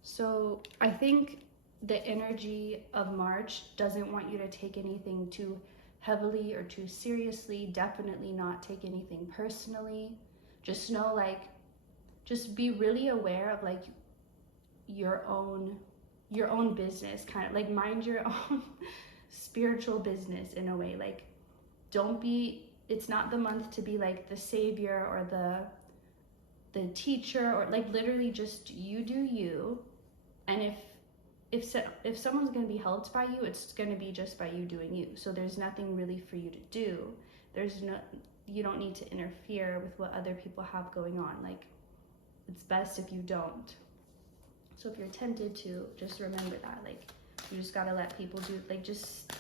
So I think the energy of March doesn't want you to take anything too heavily or too seriously. Definitely not take anything personally. Just know, like, just be really aware of like your own business, kind of like mind your own spiritual business in a way. Like don't be, it's not the month to be like the savior or the teacher, or like literally just you do you. And if someone's going to be helped by you, it's going to be just by you doing you. So there's nothing really for you to do. You don't need to interfere with what other people have going on. Like it's best if you don't. So if you're tempted to, just remember that, like you just got to let people do, like just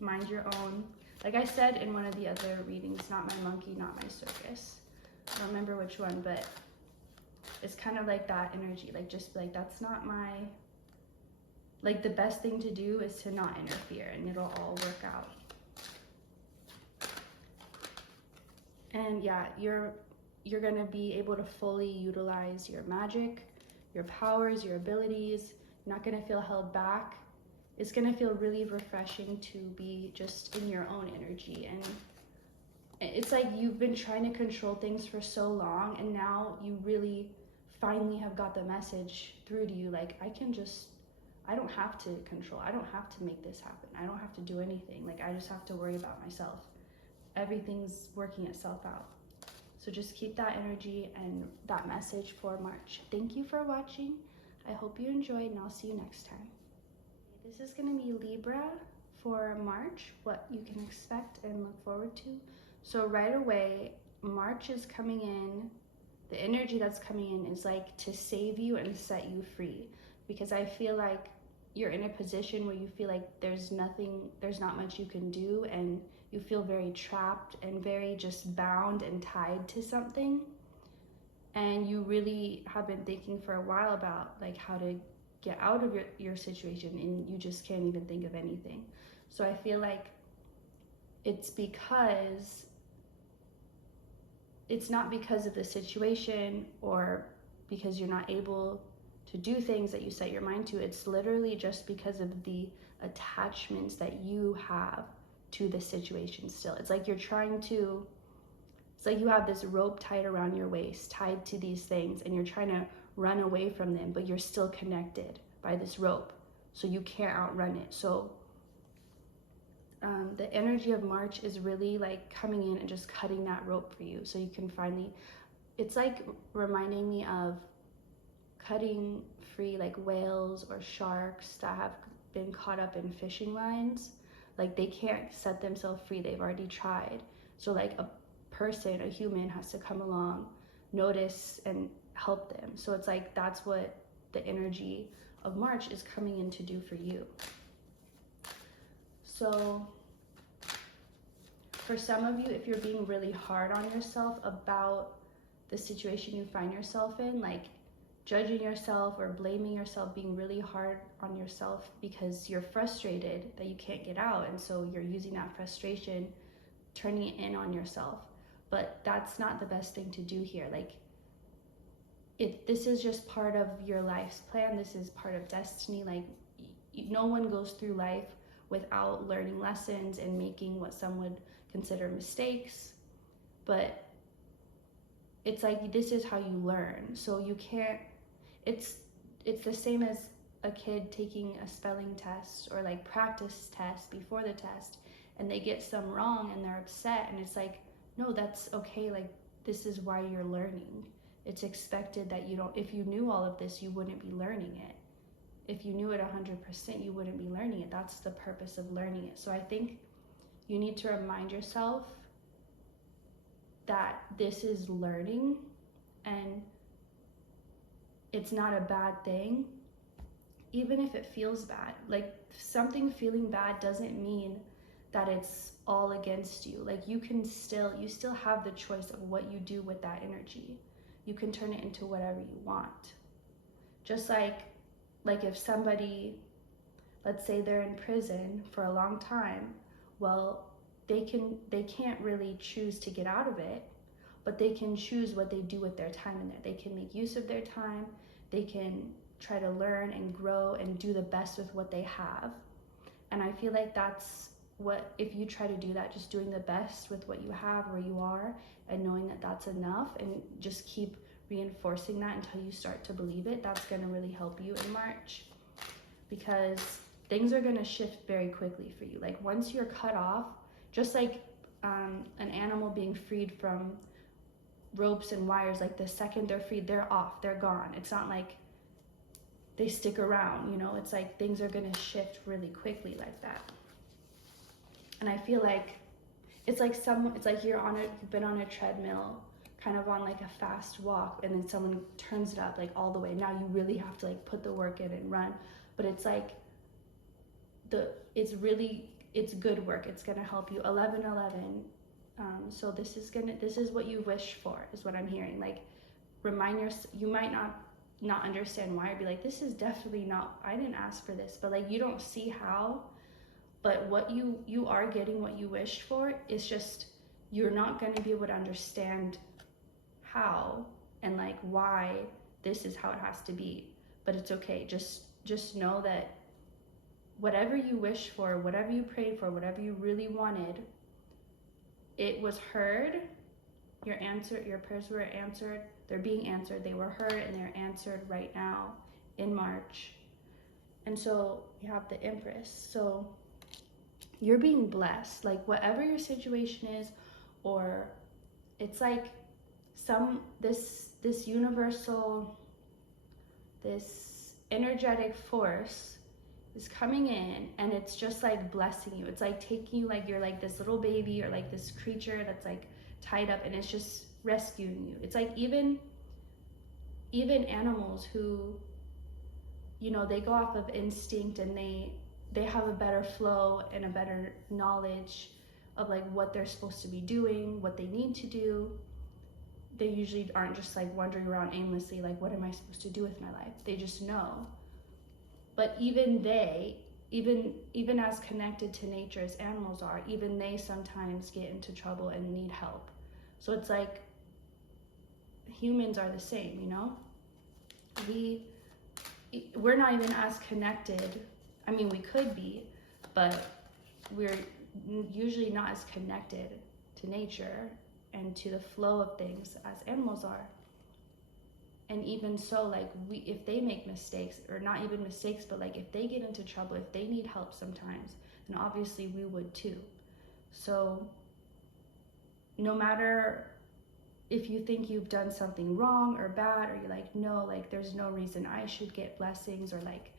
mind your own. Like I said in one of the other readings, not my monkey, not my circus. I don't remember which one, but it's kind of like that energy. Like just like, that's not my, like the best thing to do is to not interfere, and it'll all work out. And yeah, you're gonna be able to fully utilize your magic, your powers, your abilities. You're not gonna feel held back. It's gonna feel really refreshing to be just in your own energy. And it's like you've been trying to control things for so long, and now you really finally have got the message through to you. Like I don't have to control. I don't have to make this happen. I don't have to do anything. Like I just have to worry about myself. everything's working itself out. So just keep that energy and that message for March. Thank you for watching. I hope you enjoyed, and I'll see you next time. This is going to be Libra for March, what you can expect and look forward to. So right away, March is coming in. The energy that's coming in is like to save you and set you free, because I feel like you're in a position where you feel like there's not much you can do, and you feel very trapped and very just bound and tied to something. And you really have been thinking for a while about like how to get out of your situation, and you just can't even think of anything. So I feel like it's not because of the situation or because you're not able to do things that you set your mind to. It's literally just because of the attachments that you have to the situation still. It's like it's like you have this rope tied around your waist, tied to these things, and you're trying to run away from them, but you're still connected by this rope, so you can't outrun it. So the energy of March is really like coming in and just cutting that rope for you, so you can finally, it's like reminding me of cutting free like whales or sharks that have been caught up in fishing lines. Like they can't set themselves free, they've already tried. So like a human has to come along, notice, and help them. So it's like that's what the energy of March is coming in to do for you. So for some of you, if you're being really hard on yourself about the situation you find yourself in, like judging yourself or blaming yourself, being really hard on yourself because you're frustrated that you can't get out, and so you're using that frustration, turning it in on yourself. But that's not the best thing to do here. Like this is just part of your life's plan. This is part of destiny. Like no one goes through life without learning lessons and making what some would consider mistakes. But it's like this is how you learn. So you can't, it's the same as a kid taking a spelling test or like practice test before the test, and they get some wrong and they're upset, and it's like, no, that's okay. Like this is why you're learning. It's expected that if you knew all of this, you wouldn't be learning it. If you knew it 100%, you wouldn't be learning it. That's the purpose of learning it. So I think you need to remind yourself that this is learning, and it's not a bad thing, even if it feels bad. Like something feeling bad doesn't mean that it's all against you. Like you still have the choice of what you do with that energy. You can turn it into whatever you want. Just like if somebody, let's say they're in prison for a long time, well, they can't really choose to get out of it, but they can choose what they do with their time in there. They can make use of their time. They can try to learn and grow and do the best with what they have. And I feel like that's what, if you try to do that, just doing the best with what you have where you are, and knowing that that's enough, and just keep reinforcing that until you start to believe it, that's going to really help you in March, because things are going to shift very quickly for you. Like once you're cut off, just like an animal being freed from ropes and wires, like the second they're freed, they're off, they're gone. It's not like they stick around, you know. It's like things are going to shift really quickly like that. And I feel like it's like you've been on a treadmill, kind of on like a fast walk, and then someone turns it up like all the way. Now you really have to like put the work in and run. But it's like it's good work. It's gonna help you. 11-11. So this is what you wish for, is what I'm hearing. Like remind yourself, you might not understand why, or be like, this is definitely not, I didn't ask for this, but like you don't see how. But what you are getting what you wished for. It's just you're not going to be able to understand how and like why this is how it has to be. But it's okay. Just know that whatever you wished for, whatever you prayed for, whatever you really wanted, it was heard. Your prayers were answered. They're being answered. They were heard, and they're answered right now in March. And so you have the Empress. So you're being blessed. Like whatever your situation is, or it's like this universal, this energetic force is coming in, and it's just like blessing you. It's like taking you, like you're like this little baby or like this creature that's like tied up, and it's just rescuing you. It's like even animals who, you know, they go off of instinct, and they have a better flow and a better knowledge of like what they're supposed to be doing, what they need to do. They usually aren't just like wandering around aimlessly like, what am I supposed to do with my life? They just know. But even as connected to nature as animals are, even they sometimes get into trouble and need help. So it's like humans are the same, you know? We're not even as connected. I mean, we could be, but we're usually not as connected to nature and to the flow of things as animals are. And even so, like, if they make mistakes, or not even mistakes, but like if they get into trouble, if they need help sometimes, then obviously we would too. So no matter if you think you've done something wrong or bad, or you're like, no, like there's no reason I should get blessings, or like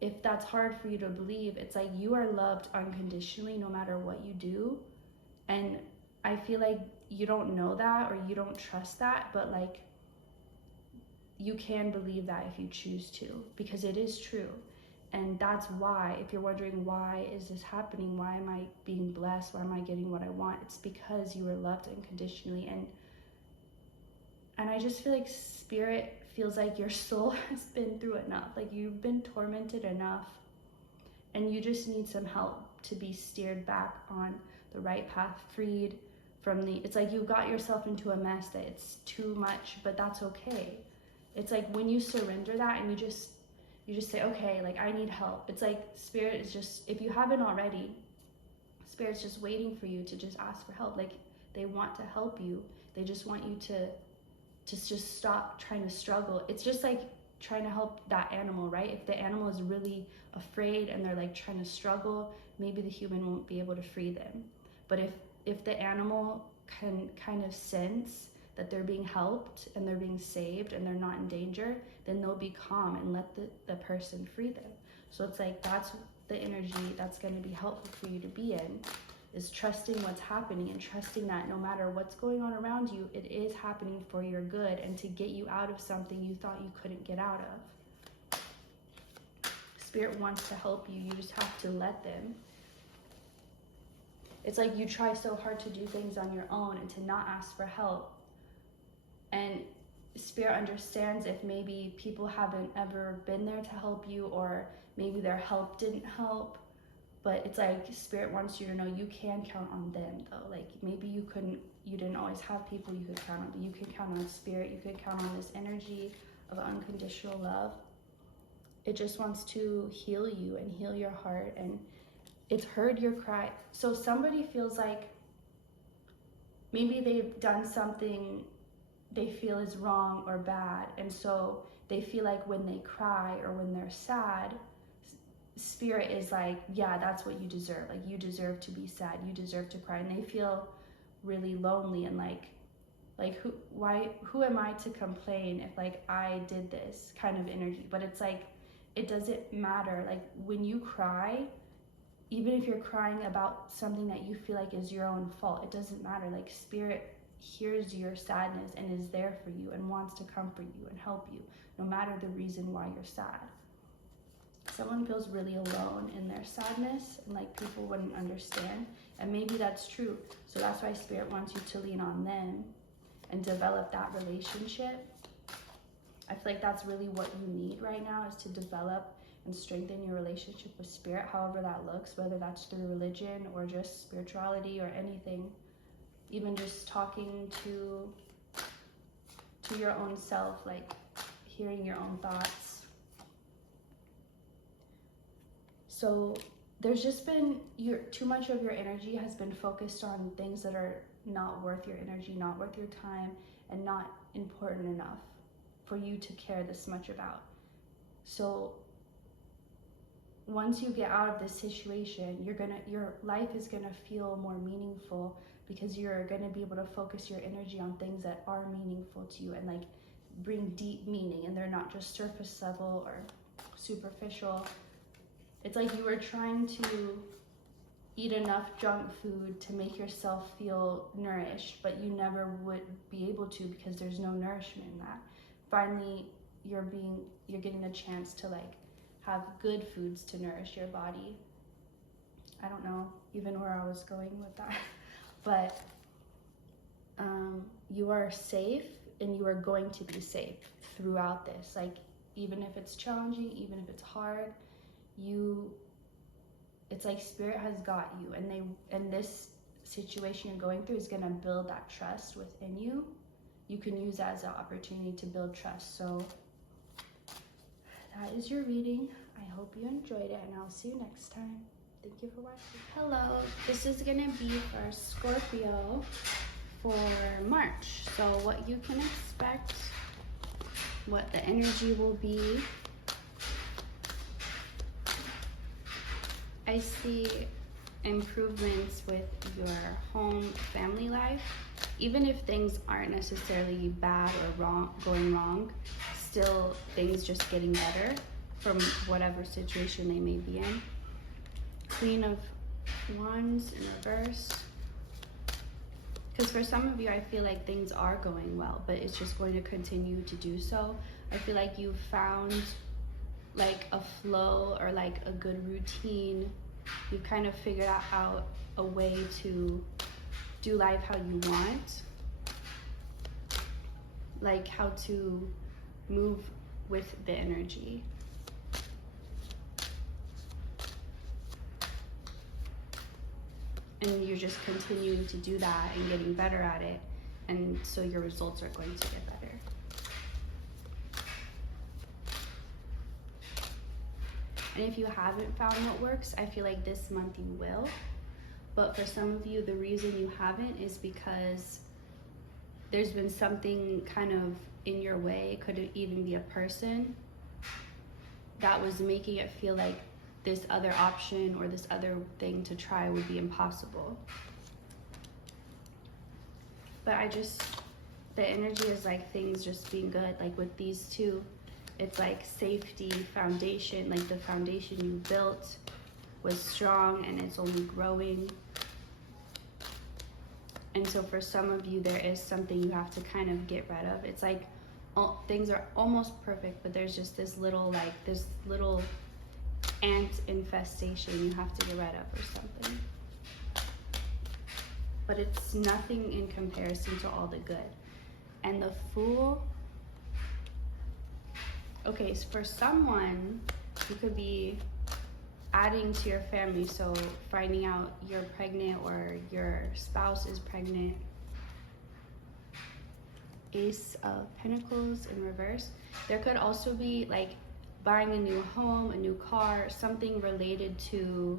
if that's hard for you to believe, it's like you are loved unconditionally no matter what you do. And I feel like you don't know that, or you don't trust that, but like you can believe that if you choose to, because it is true. And that's why, if you're wondering why is this happening, why am I being blessed, why am I getting what I want, it's because you were loved unconditionally. And I just feel like spirit feels like your soul has been through enough, like you've been tormented enough, and you just need some help to be steered back on the right path, freed from it's like you got yourself into a mess that it's too much, but that's okay. It's like when you surrender that and you just say, okay, like I need help. It's like spirit is just, if you haven't already, spirit's just waiting for you to just ask for help. Like they want to help you. They just want you to just stop trying to struggle. It's just like trying to help that animal, right? If the animal is really afraid and they're like trying to struggle, maybe the human won't be able to free them. But if the animal can kind of sense that they're being helped and they're being saved and they're not in danger, then they'll be calm and let the person free them. So it's like that's the energy that's going to be helpful for you to be in, is trusting what's happening and trusting that no matter what's going on around you, it is happening for your good and to get you out of something you thought you couldn't get out of. Spirit wants to help you. You just have to let them. It's like you try so hard to do things on your own and to not ask for help. And spirit understands if maybe people haven't ever been there to help you, or maybe their help didn't help. But it's like spirit wants you to know you can count on them though. Like maybe you didn't always have people you could count on, but you can count on spirit. You could count on this energy of unconditional love. It just wants to heal you and heal your heart, and it's heard your cry. So somebody feels like maybe they've done something they feel is wrong or bad, and so they feel like when they cry or when they're sad, spirit is like, yeah, that's what you deserve. Like you deserve to be sad, you deserve to cry. And they feel really lonely and like who am I to complain if like I did this kind of energy. But it's like it doesn't matter. Like when you cry, even if you're crying about something that you feel like is your own fault, it doesn't matter. Like spirit hears your sadness and is there for you and wants to comfort you and help you no matter the reason why you're sad. Someone feels really alone in their sadness and like people wouldn't understand, and maybe that's true. So that's why spirit wants you to lean on them and develop that relationship. I feel like that's really what you need right now, is to develop and strengthen your relationship with spirit, however that looks, whether that's through religion or just spirituality or anything. Even just talking to your own self, like hearing your own thoughts. So there's just been too much of your energy has been focused on things that are not worth your energy, not worth your time, and not important enough for you to care this much about. So once you get out of this situation, your life is gonna feel more meaningful because you're going to be able to focus your energy on things that are meaningful to you and like bring deep meaning, and they're not just surface level or superficial. It's like you were trying to eat enough junk food to make yourself feel nourished, but you never would be able to because there's no nourishment in that. Finally, you're getting a chance to like have good foods to nourish your body. I don't know even where I was going with that, but you are safe, and you are going to be safe throughout this. Like, even if it's challenging, even if it's hard, it's like Spirit has got you, and this situation you're going through is going to build that trust within you. You can use that as an opportunity to build trust. So that is your reading. I hope you enjoyed it, and I'll see you next time. Thank you for watching. Hello, this is going to be for Scorpio for March. So what you can expect, what the energy will be. I see improvements with your home family life. Even if things aren't necessarily bad or going wrong, still things just getting better from whatever situation they may be in. Queen of Wands in reverse. Because for some of you, I feel like things are going well, but it's just going to continue to do so. I feel like you've found like a flow or like a good routine. You've kind of figured out a way to do life how you want, like how to move with the energy. And you're just continuing to do that and getting better at it, and so your results are going to get better. And if you haven't found what works, I feel like this month you will. But for some of you, the reason you haven't is because there's been something kind of in your way. It could even be a person that was making it feel like this other option or this other thing to try would be impossible. But the energy is like things just being good. Like with these two, it's like safety, foundation, like the foundation you built was strong and it's only growing. And so for some of you, there is something you have to kind of get rid of. It's like things are almost perfect, but there's just this little ant infestation you have to get rid of or something. But it's nothing in comparison to all the good. And the Fool, okay, so for someone, you could be adding to your family, so finding out you're pregnant or your spouse is pregnant. Ace of Pentacles in reverse. There could also be like buying a new home, a new car, something related to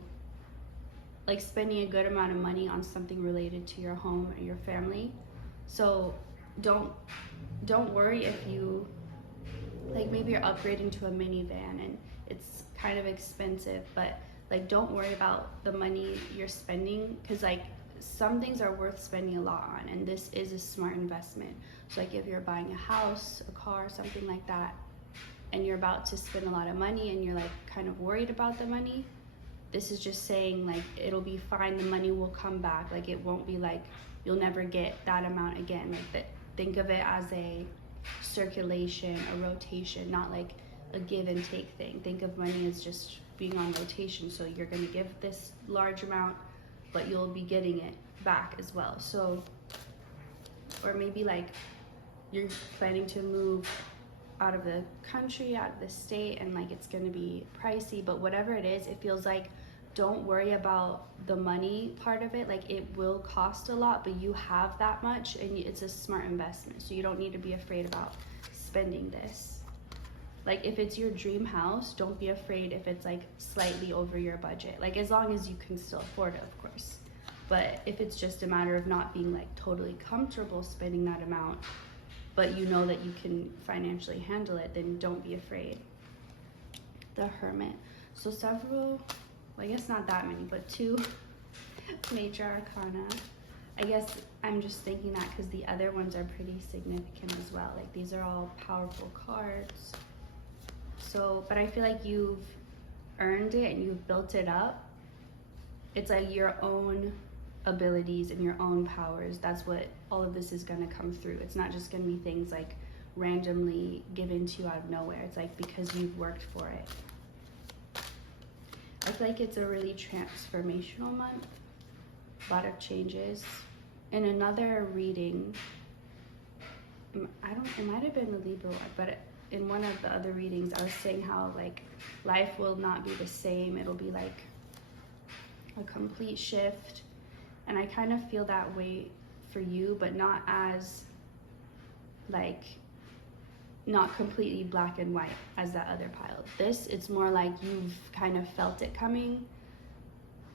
like spending a good amount of money on something related to your home or your family. So don't worry if you, like maybe you're upgrading to a minivan and it's kind of expensive, but like don't worry about the money you're spending, because like some things are worth spending a lot on, and this is a smart investment. So like if you're buying a house, a car, something like that, and you're about to spend a lot of money and you're like kind of worried about the money, this is just saying like it'll be fine, the money will come back. Like it won't be like you'll never get that amount again. Like that, think of it as a circulation, a rotation, not like a give and take thing. Think of money as just being on rotation. So you're going to give this large amount, but you'll be getting it back as well. So, or maybe like you're planning to move out of the country, out of the state, and like it's going to be pricey, but whatever it is, it feels like don't worry about the money part of it. Like it will cost a lot, but you have that much and it's a smart investment. So you don't need to be afraid about spending this. Like if it's your dream house, don't be afraid if it's like slightly over your budget. Like as long as you can still afford it, of course. But if it's just a matter of not being like totally comfortable spending that amount, but you know that you can financially handle it, then don't be afraid. The Hermit. So several, well, I guess not that many, but two major arcana. I guess I'm just thinking that because the other ones are pretty significant as well. Like these are all powerful cards. So, but I feel like you've earned it and you've built it up. It's like your own abilities and your own powers. That's what all of this is going to come through. It's not just going to be things like randomly given to you out of nowhere. It's like because you've worked for it. I feel like it's a really transformational month. A lot of changes. In another reading, it might have been the Libra one, but in one of the other readings, I was saying how like life will not be the same. It'll be like a complete shift. And I kind of feel that way for you, but not as like, not completely black and white as that other pile. This, it's more like you've kind of felt it coming.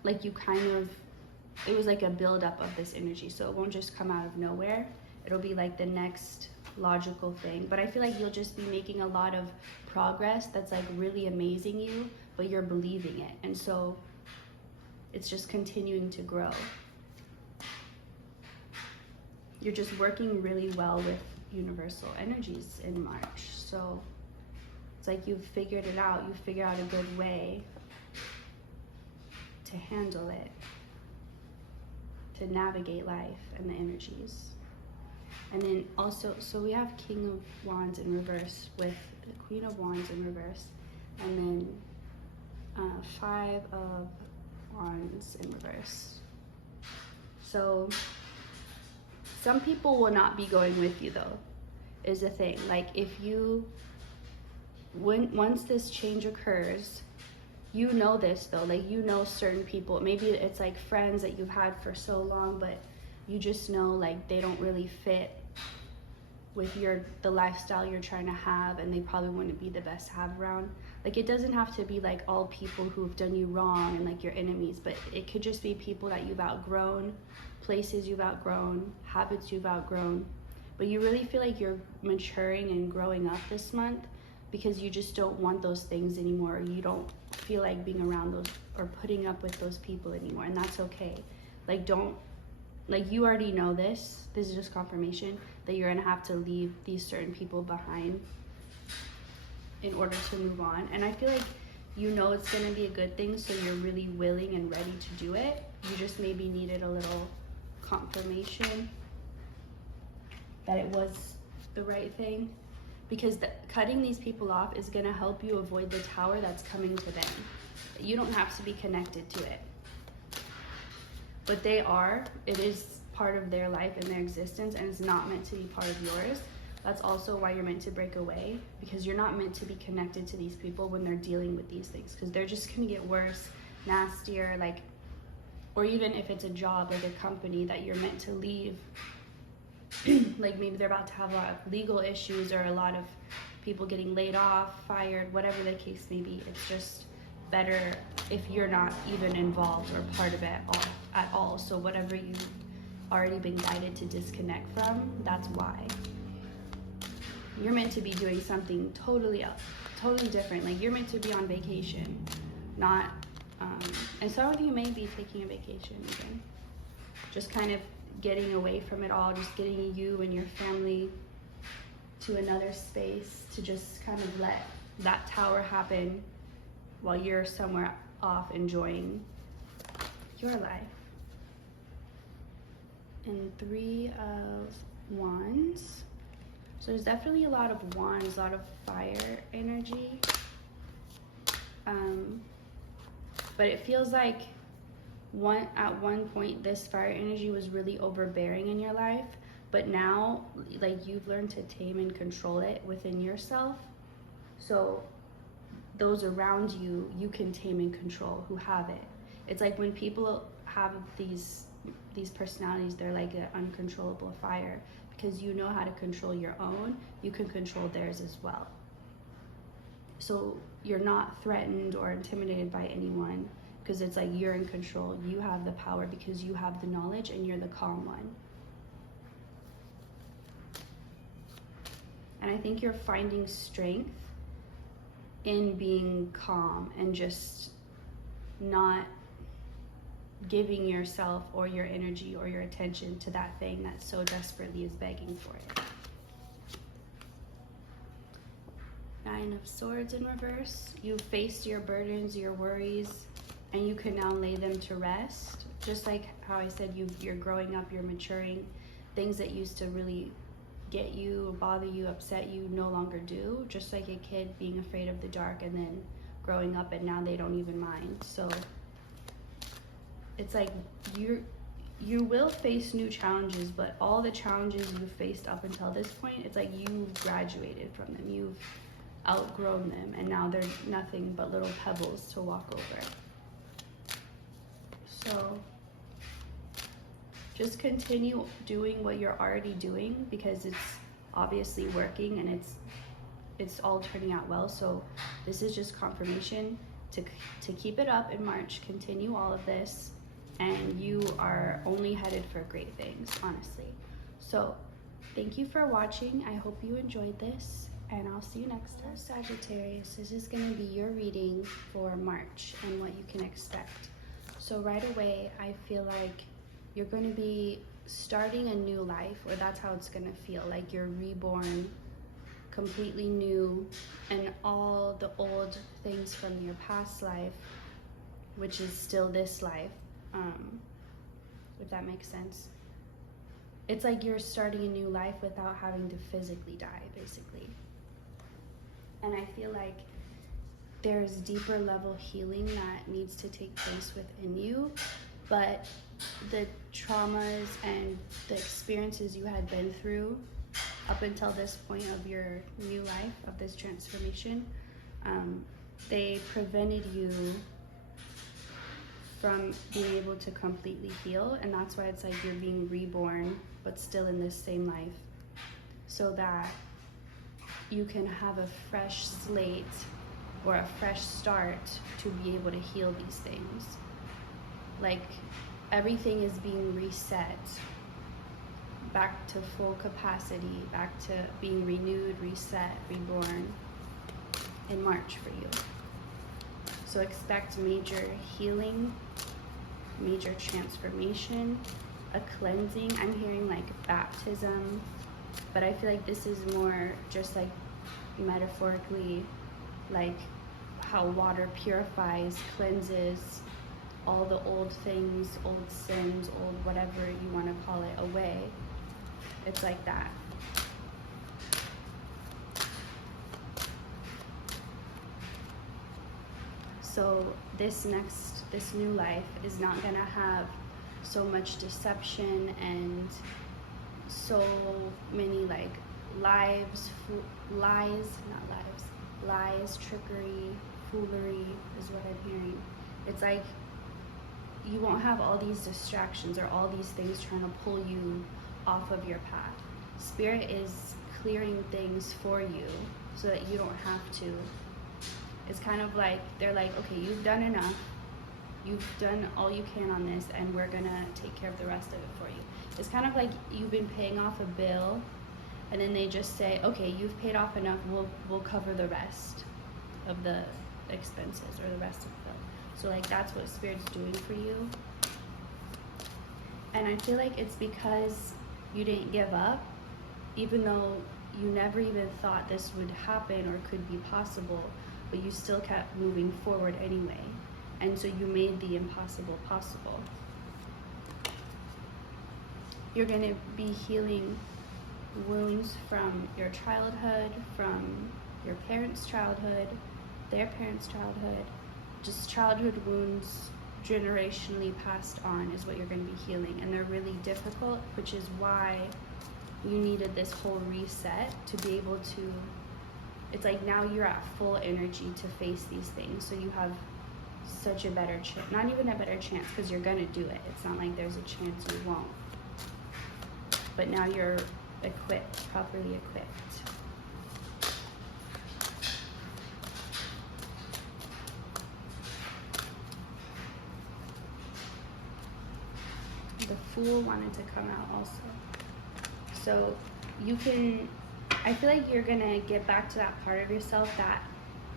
Like you kind of, it was like a buildup of this energy. So it won't just come out of nowhere. It'll be like the next logical thing. But I feel like you'll just be making a lot of progress that's like really amazing you, but you're believing it. And so it's just continuing to grow. You're just working really well with universal energies in March. So it's like you've figured it out. You figure out a good way to handle it, to navigate life and the energies. And then also, so we have King of Wands in reverse with the Queen of Wands in reverse, and then Five of Wands in reverse. So some people will not be going with you though, is the thing. Like if you, once this change occurs, you know this though, like you know certain people, maybe it's like friends that you've had for so long, but you just know like they don't really fit with the lifestyle you're trying to have, and they probably wouldn't be the best to have around. Like it doesn't have to be like all people who've done you wrong and like your enemies, but it could just be people that you've outgrown, places you've outgrown, habits you've outgrown. But you really feel like you're maturing and growing up this month because you just don't want those things anymore. Or you don't feel like being around those or putting up with those people anymore, and that's okay. Like you already know this is just confirmation that you're gonna have to leave these certain people behind in order to move on. And I feel like you know it's gonna be a good thing, so you're really willing and ready to do it. You just maybe needed a little confirmation that it was the right thing, because cutting these people off is gonna help you avoid the tower that's coming to them. You don't have to be connected to it, but it is part of their life and their existence, and it's not meant to be part of yours. That's also why you're meant to break away, because you're not meant to be connected to these people when they're dealing with these things, because they're just gonna get worse, nastier, like, or even if it's a job, like a company that you're meant to leave, like maybe they're about to have a lot of legal issues or a lot of people getting laid off, fired, whatever the case may be. It's just better if you're not even involved or part of it at all. So whatever you've already been guided to disconnect from, that's why. You're meant to be doing something totally different. Like you're meant to be on vacation, not, and some of you may be taking a vacation even. Just kind of getting away from it all, just getting you and your family to another space to just kind of let that tower happen while you're somewhere off enjoying your life. And Three of Wands. So there's definitely a lot of wands, a lot of fire energy. But it feels like at one point this fire energy was really overbearing in your life, but now like you've learned to tame and control it within yourself. So those around you, you can tame and control who have it. It's like when people have these personalities, they're like an uncontrollable fire. Because you know how to control your own, you can control theirs as well. So you're not threatened or intimidated by anyone, because it's like you're in control. You have the power because you have the knowledge and you're the calm one. And I think you're finding strength in being calm and just not giving yourself or your energy or your attention to that thing that so desperately is begging for it. Nine of Swords in reverse. You've faced your burdens, your worries, and you can now lay them to rest. Just like how I said, you're growing up, you're maturing. Things that used to really get you, bother you, upset you, no longer do. Just like a kid being afraid of the dark and then growing up and now they don't even mind. So it's like you will face new challenges, but all the challenges you faced up until this point, it's like you've graduated from them. You've outgrown them, and now they're nothing but little pebbles to walk over. So just continue doing what you're already doing, because it's obviously working and it's all turning out well. So this is just confirmation to keep it up in March. Continue all of this, and you are only headed for great things, honestly. So thank you for watching. I hope you enjoyed this, and I'll see you next time. Sagittarius, this is going to be your reading for March and what you can expect. So right away, I feel like you're going to be starting a new life, or that's how it's going to feel, like you're reborn, completely new, and all the old things from your past life, which is still this life, if that makes sense. It's like you're starting a new life without having to physically die, basically. And I feel like there's deeper level healing that needs to take place within you, but the traumas and the experiences you had been through up until this point of your new life, of this transformation, they prevented you from being able to completely heal. And that's why it's like you're being reborn, but still in this same life, so that you can have a fresh slate or a fresh start to be able to heal these things. Like everything is being reset back to full capacity, back to being renewed, reset, reborn in March for you. So expect major healing, major transformation, a cleansing. I'm hearing like baptism, but I feel like this is more just like metaphorically, like how water purifies, cleanses all the old things, old sins, old whatever you want to call it, away. It's like that. So this new life is not gonna have so much deception and so many like lies, trickery, foolery is what I'm hearing. It's like you won't have all these distractions or all these things trying to pull you off of your path. Spirit is clearing things for you so that you don't have to. It's kind of like they're like, okay, you've done enough, you've done all you can on this, and we're gonna take care of the rest of it for you. It's kind of like you've been paying off a bill, and then they just say, okay, you've paid off enough, we'll cover the rest of the expenses or the rest of the bill. So like that's what Spirit's doing for you. And I feel like it's because you didn't give up, even though you never even thought this would happen or could be possible, but you still kept moving forward anyway. And so you made the impossible possible. You're gonna be healing wounds from your childhood, from your parents' childhood, their parents' childhood, just childhood wounds generationally passed on is what you're going to be healing. And they're really difficult, which is why you needed this whole reset to be able to, it's like now you're at full energy to face these things. So you have such a better chance, not even a better chance, because you're going to do it. It's not like there's a chance you won't. But now you're equipped, properly equipped. The Fool wanted to come out also. So you can, I feel like you're gonna get back to that part of yourself that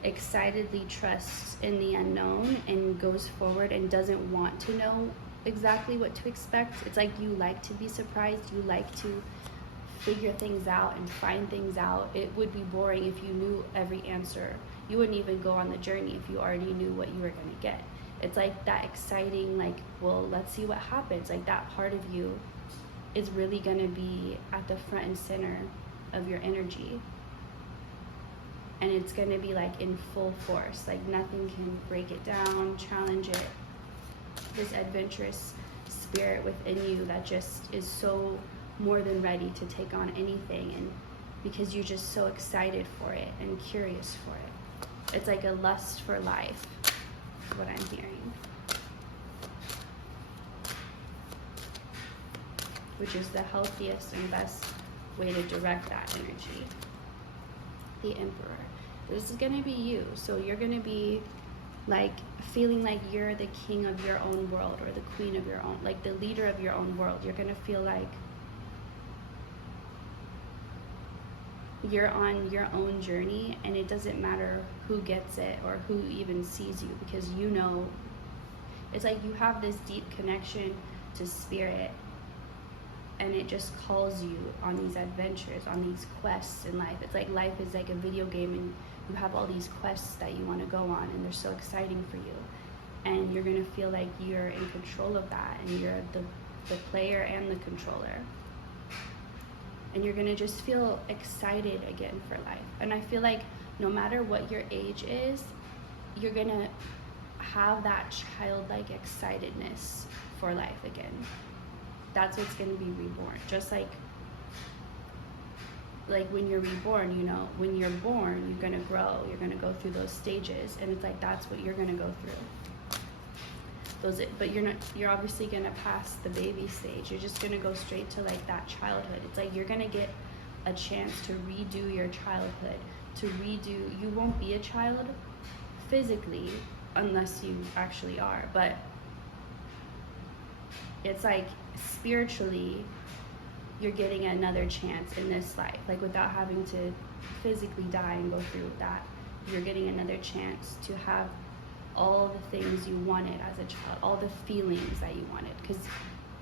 excitedly trusts in the unknown and goes forward and doesn't want to know exactly what to expect. It's like you like to be surprised, you like to figure things out and find things out. It would be boring if you knew every answer. You wouldn't even go on the journey if you already knew what you were going to get. It's like that exciting, like, well, let's see what happens. Like, that part of you is really going to be at the front and center of your energy. And it's going to be like in full force. Like, nothing can break it down, challenge it. This adventurous spirit within you that just is so more than ready to take on anything, and because you're just so excited for it and curious for it. It's like a lust for life, is what I'm hearing. Which is the healthiest and best way to direct that energy. The Emperor. This is going to be you. So you're going to be like feeling like you're the king of your own world, or the queen of your own, like the leader of your own world. You're going to feel like you're on your own journey, and it doesn't matter who gets it or who even sees you, because you know, it's like you have this deep connection to spirit, and it just calls you on these adventures, on these quests in life. It's like life is like a video game, and you have all these quests that you want to go on, and they're so exciting for you, and you're going to feel like you're in control of that, and you're the player and the controller. And you're going to just feel excited again for life. And I feel like no matter what your age is, you're going to have that childlike excitedness for life again. That's what's going to be reborn. Just like when you're reborn, you know, when you're born, you're going to grow. You're going to go through those stages. And it's like that's what you're going to go through. But you're obviously going to pass the baby stage. You're just going to go straight to like that childhood. It's like you're going to get a chance to redo your childhood, you won't be a child physically unless you actually are, but it's like spiritually you're getting another chance in this life, like without having to physically die and go through that. You're getting another chance to have all the things you wanted as a child, all the feelings that you wanted, because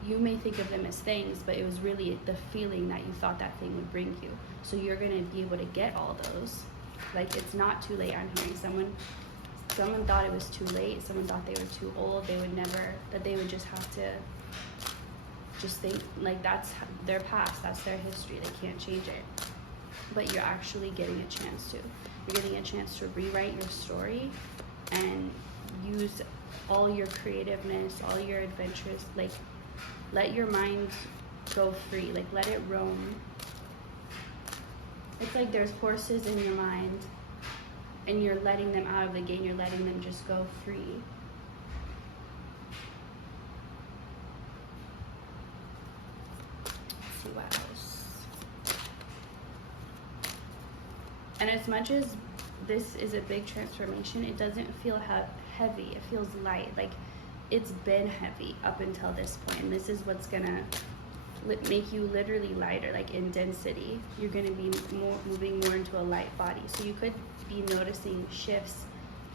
you may think of them as things, but it was really the feeling that you thought that thing would bring you. So you're going to be able to get all those. Like, it's not too late. I'm hearing someone thought it was too late, someone thought they were too old, that they would just have to just think like that's their past, that's their history, they can't change it. But you're actually getting a chance to. You're getting a chance to rewrite your story and use all your creativeness, all your adventures, like let your mind go free, like let it roam. It's like there's horses in your mind and you're letting them out of the gate, you're letting them just go free. Let's see what else. And as much as this is a big transformation, it doesn't feel heavy, it feels light. Like it's been heavy up until this point, and this is what's gonna make you literally lighter, like in density. You're gonna be moving more into a light body. So you could be noticing shifts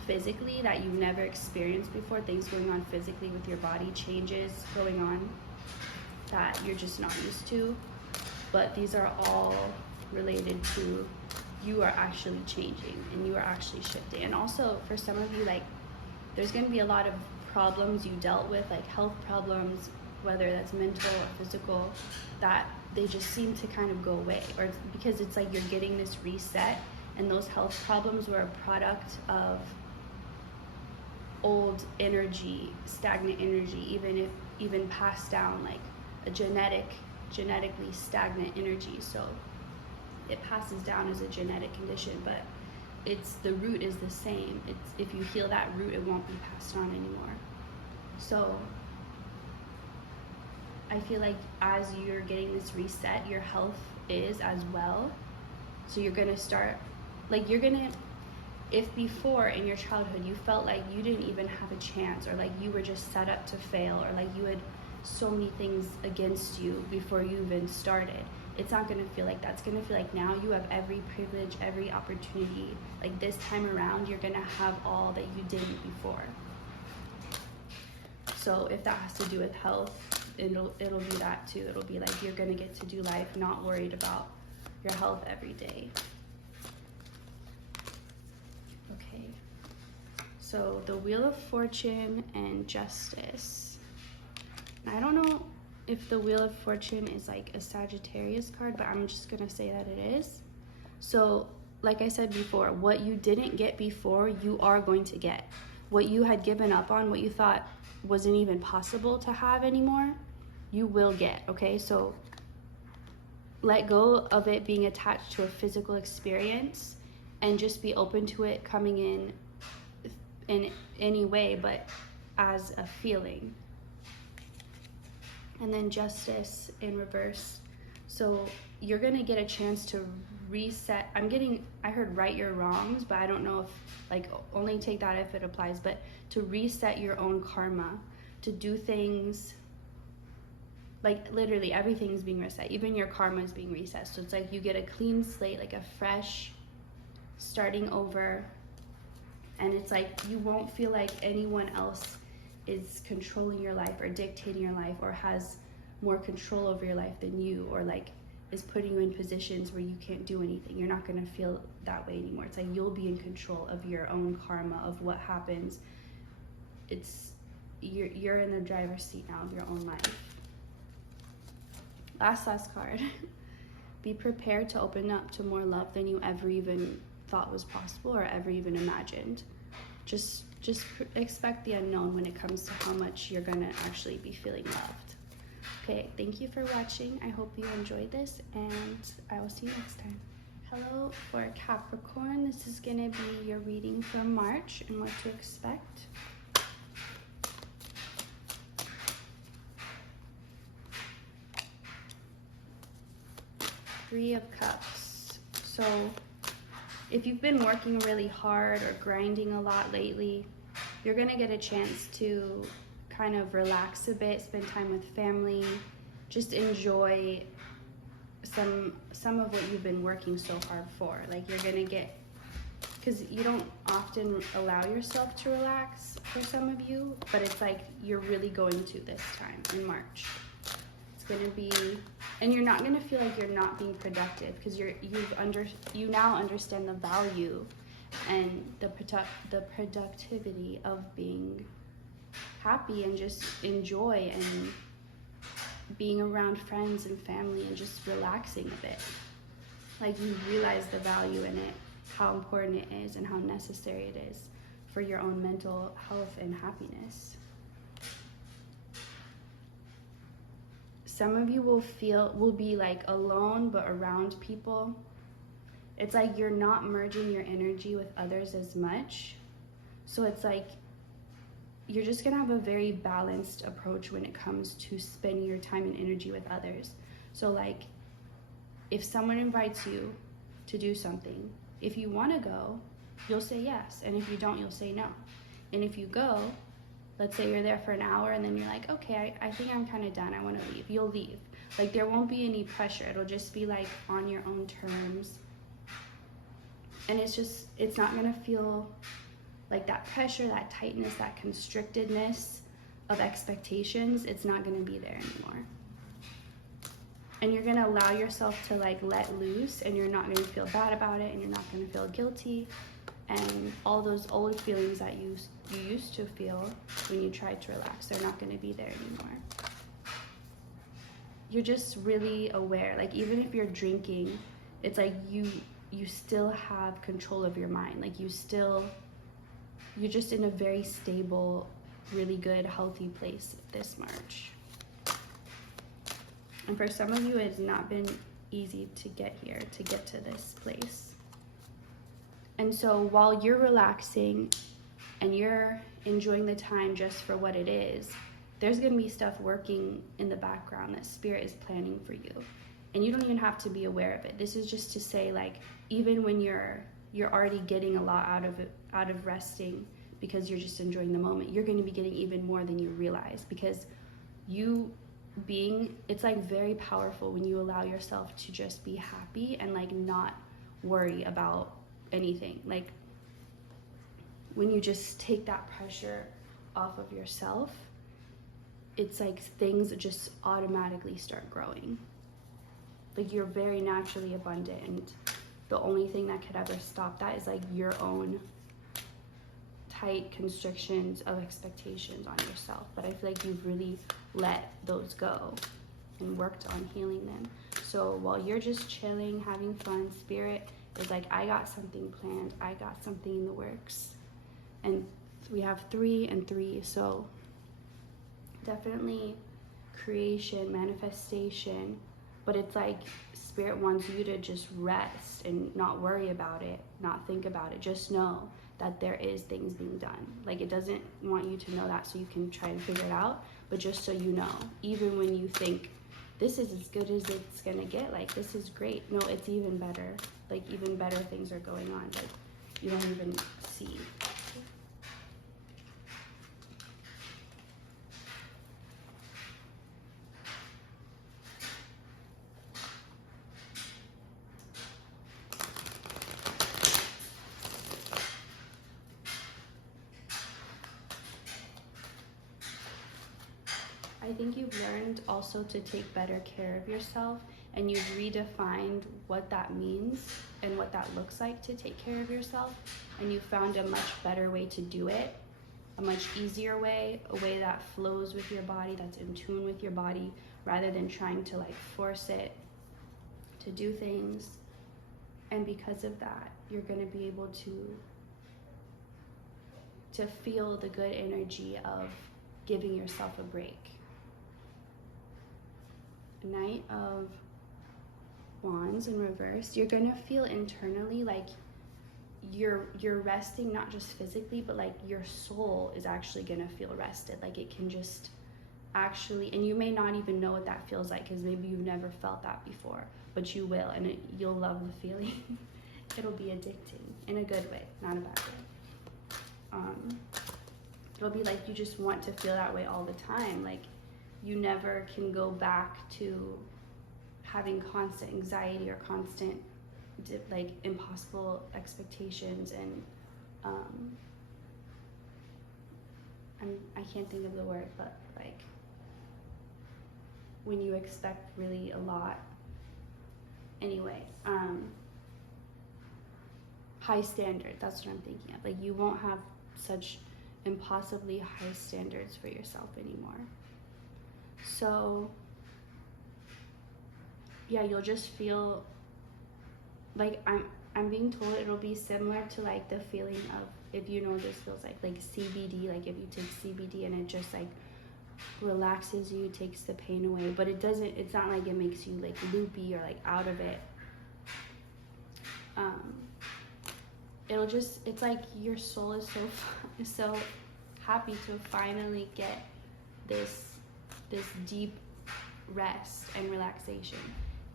physically that you've never experienced before, things going on physically with your body, changes going on that you're just not used to. But these are all related to you are actually changing and you are actually shifting. And also for some of you, like there's going to be a lot of problems you dealt with, like health problems, whether that's mental or physical, that they just seem to kind of go away, or because it's like you're getting this reset, and those health problems were a product of old energy, stagnant energy, even passed down, like a genetically stagnant energy. So it passes down as a genetic condition, but the root is the same. If you heal that root, it won't be passed on anymore. So I feel like as you're getting this reset, your health is as well. So you're gonna start, like if before in your childhood you felt like you didn't even have a chance, or like you were just set up to fail, or like you had so many things against you before you even started, it's not going to feel like that. It's going to feel like now you have every privilege, every opportunity. Like this time around, you're going to have all that you didn't before. So if that has to do with health, it'll be that too. It'll be like you're gonna get to do life not worried about your health every day. Okay, so the Wheel of Fortune and Justice. I don't know if the Wheel of Fortune is like a Sagittarius card, but I'm just gonna say that it is. So like I said before, what you didn't get before, you are going to get. What you had given up on, what you thought wasn't even possible to have anymore, you will get, okay? So let go of it being attached to a physical experience and just be open to it coming in any way, but as a feeling. And then Justice in reverse. So you're gonna get a chance to reset. I heard right your wrongs, but I don't know if, like, only take that if it applies, but to reset your own karma, to do things, like literally everything's being reset, even your karma is being reset. So it's like you get a clean slate, like a fresh starting over, and it's like you won't feel like anyone else is controlling your life or dictating your life or has more control over your life than you, or like is putting you in positions where you can't do anything. You're not going to feel that way anymore. It's like you'll be in control of your own karma, of what happens. It's you're in the driver's seat now of your own life. Last card. Be prepared to open up to more love than you ever even thought was possible or ever even imagined. Just expect the unknown when it comes to how much you're gonna actually be feeling loved. Okay, thank you for watching. I hope you enjoyed this, and I will see you next time. Hello for Capricorn. This is gonna be your reading for March and what to expect. Three of Cups. So if you've been working really hard or grinding a lot lately, you're gonna get a chance to kind of relax a bit, spend time with family, just enjoy some of what you've been working so hard for. Like you're gonna get, because you don't often allow yourself to relax for some of you, but it's like you're really going to this time in March. It's gonna be, and you're not gonna feel like you're not being productive, because you now understand the value and the productivity of being happy and just enjoy and being around friends and family and just relaxing a bit. Like you realize the value in it, how important it is and how necessary it is for your own mental health and happiness. Some of you will be like alone but around people. It's like you're not merging your energy with others as much. So it's like you're just gonna have a very balanced approach when it comes to spending your time and energy with others. So like if someone invites you to do something, if you wanna go, you'll say yes. And if you don't, you'll say no. And if you go, let's say you're there for an hour and then you're like, okay, I think I'm kind of done, I wanna leave. You'll leave. Like there won't be any pressure. It'll just be like on your own terms. And it's not gonna feel like that pressure, that tightness, that constrictedness of expectations. It's not gonna be there anymore. And you're gonna allow yourself to like let loose, and you're not gonna feel bad about it, and you're not gonna feel guilty. And all those old feelings that you used to feel when you tried to relax, they're not gonna be there anymore. You're just really aware. Like even if you're drinking, it's like you still have control of your mind. Like you're just in a very stable, really good, healthy place this March. And for some of you, it's not been easy to get here, to get to this place. And so while you're relaxing and you're enjoying the time just for what it is, there's gonna be stuff working in the background that Spirit is planning for you. And you don't even have to be aware of it. This is just to say, like, even when you're already getting a lot out of resting because you're just enjoying the moment, you're going to be getting even more than you realize, because it's like very powerful when you allow yourself to just be happy and like not worry about anything. Like when you just take that pressure off of yourself it's like things just automatically start growing. Like you're very naturally abundant, and the only thing that could ever stop that is like your own tight constrictions of expectations on yourself. But I feel like you've really let those go and worked on healing them. So while you're just chilling, having fun, Spirit is like, I got something planned, I got something in the works. And we have 3 and 3, so definitely creation, manifestation, but it's like Spirit wants you to just rest and not worry about it, not think about it. Just know that there is things being done. Like, it doesn't want you to know that so you can try to figure it out, but just so you know, even when you think this is as good as it's gonna get, like this is great, no, it's even better. Like even better things are going on, like you don't even see. I think you've learned also to take better care of yourself, and you've redefined what that means and what that looks like to take care of yourself, and you found a much better way to do it, a much easier way, a way that flows with your body, that's in tune with your body, rather than trying to like force it to do things. And because of that, you're going to be able to feel the good energy of giving yourself a break. Knight of Wands in reverse, you're gonna feel internally like you're resting, not just physically, but like your soul is actually gonna feel rested. Like it can just actually, and you may not even know what that feels like because maybe you've never felt that before, but you will, and you'll love the feeling. It'll be addicting in a good way, not a bad way. It'll be like you just want to feel that way all the time. Like you never can go back to having constant anxiety or constant like impossible expectations, and I can't think of the word, but like when you expect really a lot. Anyway, high standard, that's what I'm thinking of. Like you won't have such impossibly high standards for yourself anymore. So yeah, you'll just feel like I'm being told it'll be similar to like the feeling of, if you know what this feels like CBD, like if you take CBD and it just like relaxes you, takes the pain away, but it's not like it makes you like loopy or like out of it. It's like your soul is so happy to finally get this deep rest and relaxation,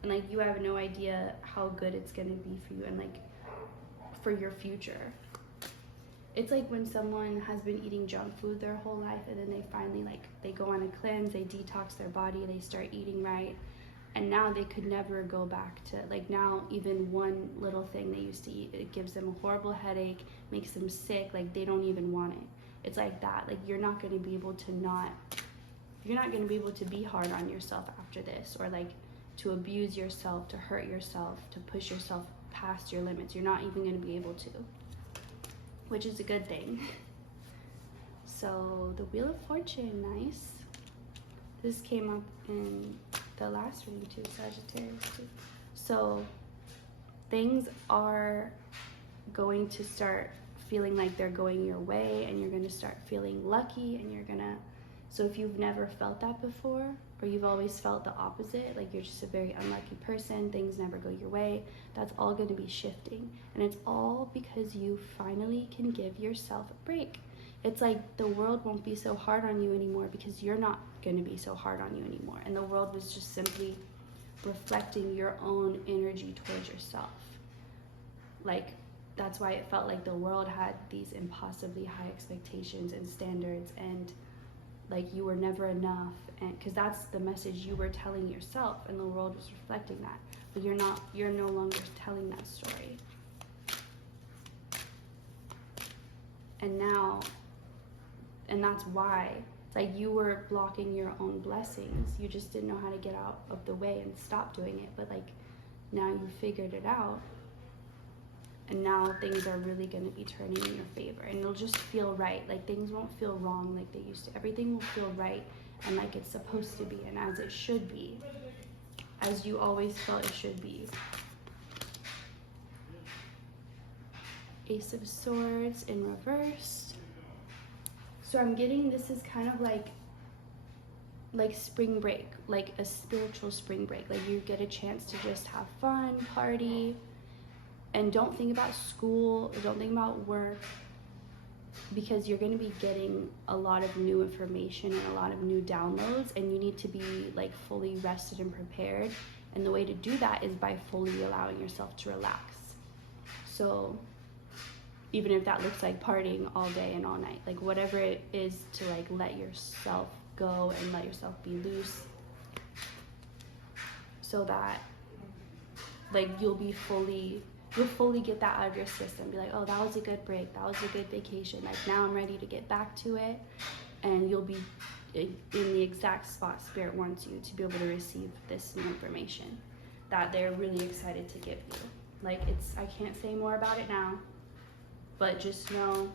and like you have no idea how good it's gonna be for you and like for your future. It's like when someone has been eating junk food their whole life, and then they finally like they go on a cleanse, they detox their body, they start eating right, and now they could never go back to, like, now even one little thing they used to eat, it gives them a horrible headache, makes them sick, like they don't even want it. It's like that. Like you're not going to be able to be hard on yourself after this, or like to abuse yourself, to hurt yourself, to push yourself past your limits. You're not even going to be able to, which is a good thing. So the Wheel of Fortune, nice. This came up in the last reading too, Sagittarius too. So things are going to start feeling like they're going your way, and you're going to start feeling lucky, and so if you've never felt that before, or you've always felt the opposite, like you're just a very unlucky person, things never go your way, that's all going to be shifting. And it's all because you finally can give yourself a break. It's like the world won't be so hard on you anymore because you're not going to be so hard on you anymore. And the world was just simply reflecting your own energy towards yourself. Like, that's why it felt like the world had these impossibly high expectations and standards, and like you were never enough, and because that's the message you were telling yourself, and the world was reflecting that. But you're no longer telling that story. And that's why It's like you were blocking your own blessings. You just didn't know how to get out of the way and stop doing it. But like now you figured it out. And now things are really going to be turning in your favor. And it'll just feel right. Like things won't feel wrong like they used to. Everything will feel right and like it's supposed to be and as it should be. As you always felt it should be. Ace of Swords in reverse. So I'm getting this is kind of like spring break, like a spiritual spring break. Like you get a chance to just have fun, party, and don't think about school, don't think about work, because you're going to be getting a lot of new information and a lot of new downloads, and you need to be like fully rested and prepared. And the way to do that is by fully allowing yourself to relax. So even if that looks like partying all day and all night, like whatever it is to like let yourself go and let yourself be loose, so that like you'll fully get that out of your system. Be like, oh, that was a good break, that was a good vacation, like now I'm ready to get back to it. And you'll be in the exact spot Spirit wants you to be able to receive this new information that they're really excited to give you. Like I can't say more about it now, but just know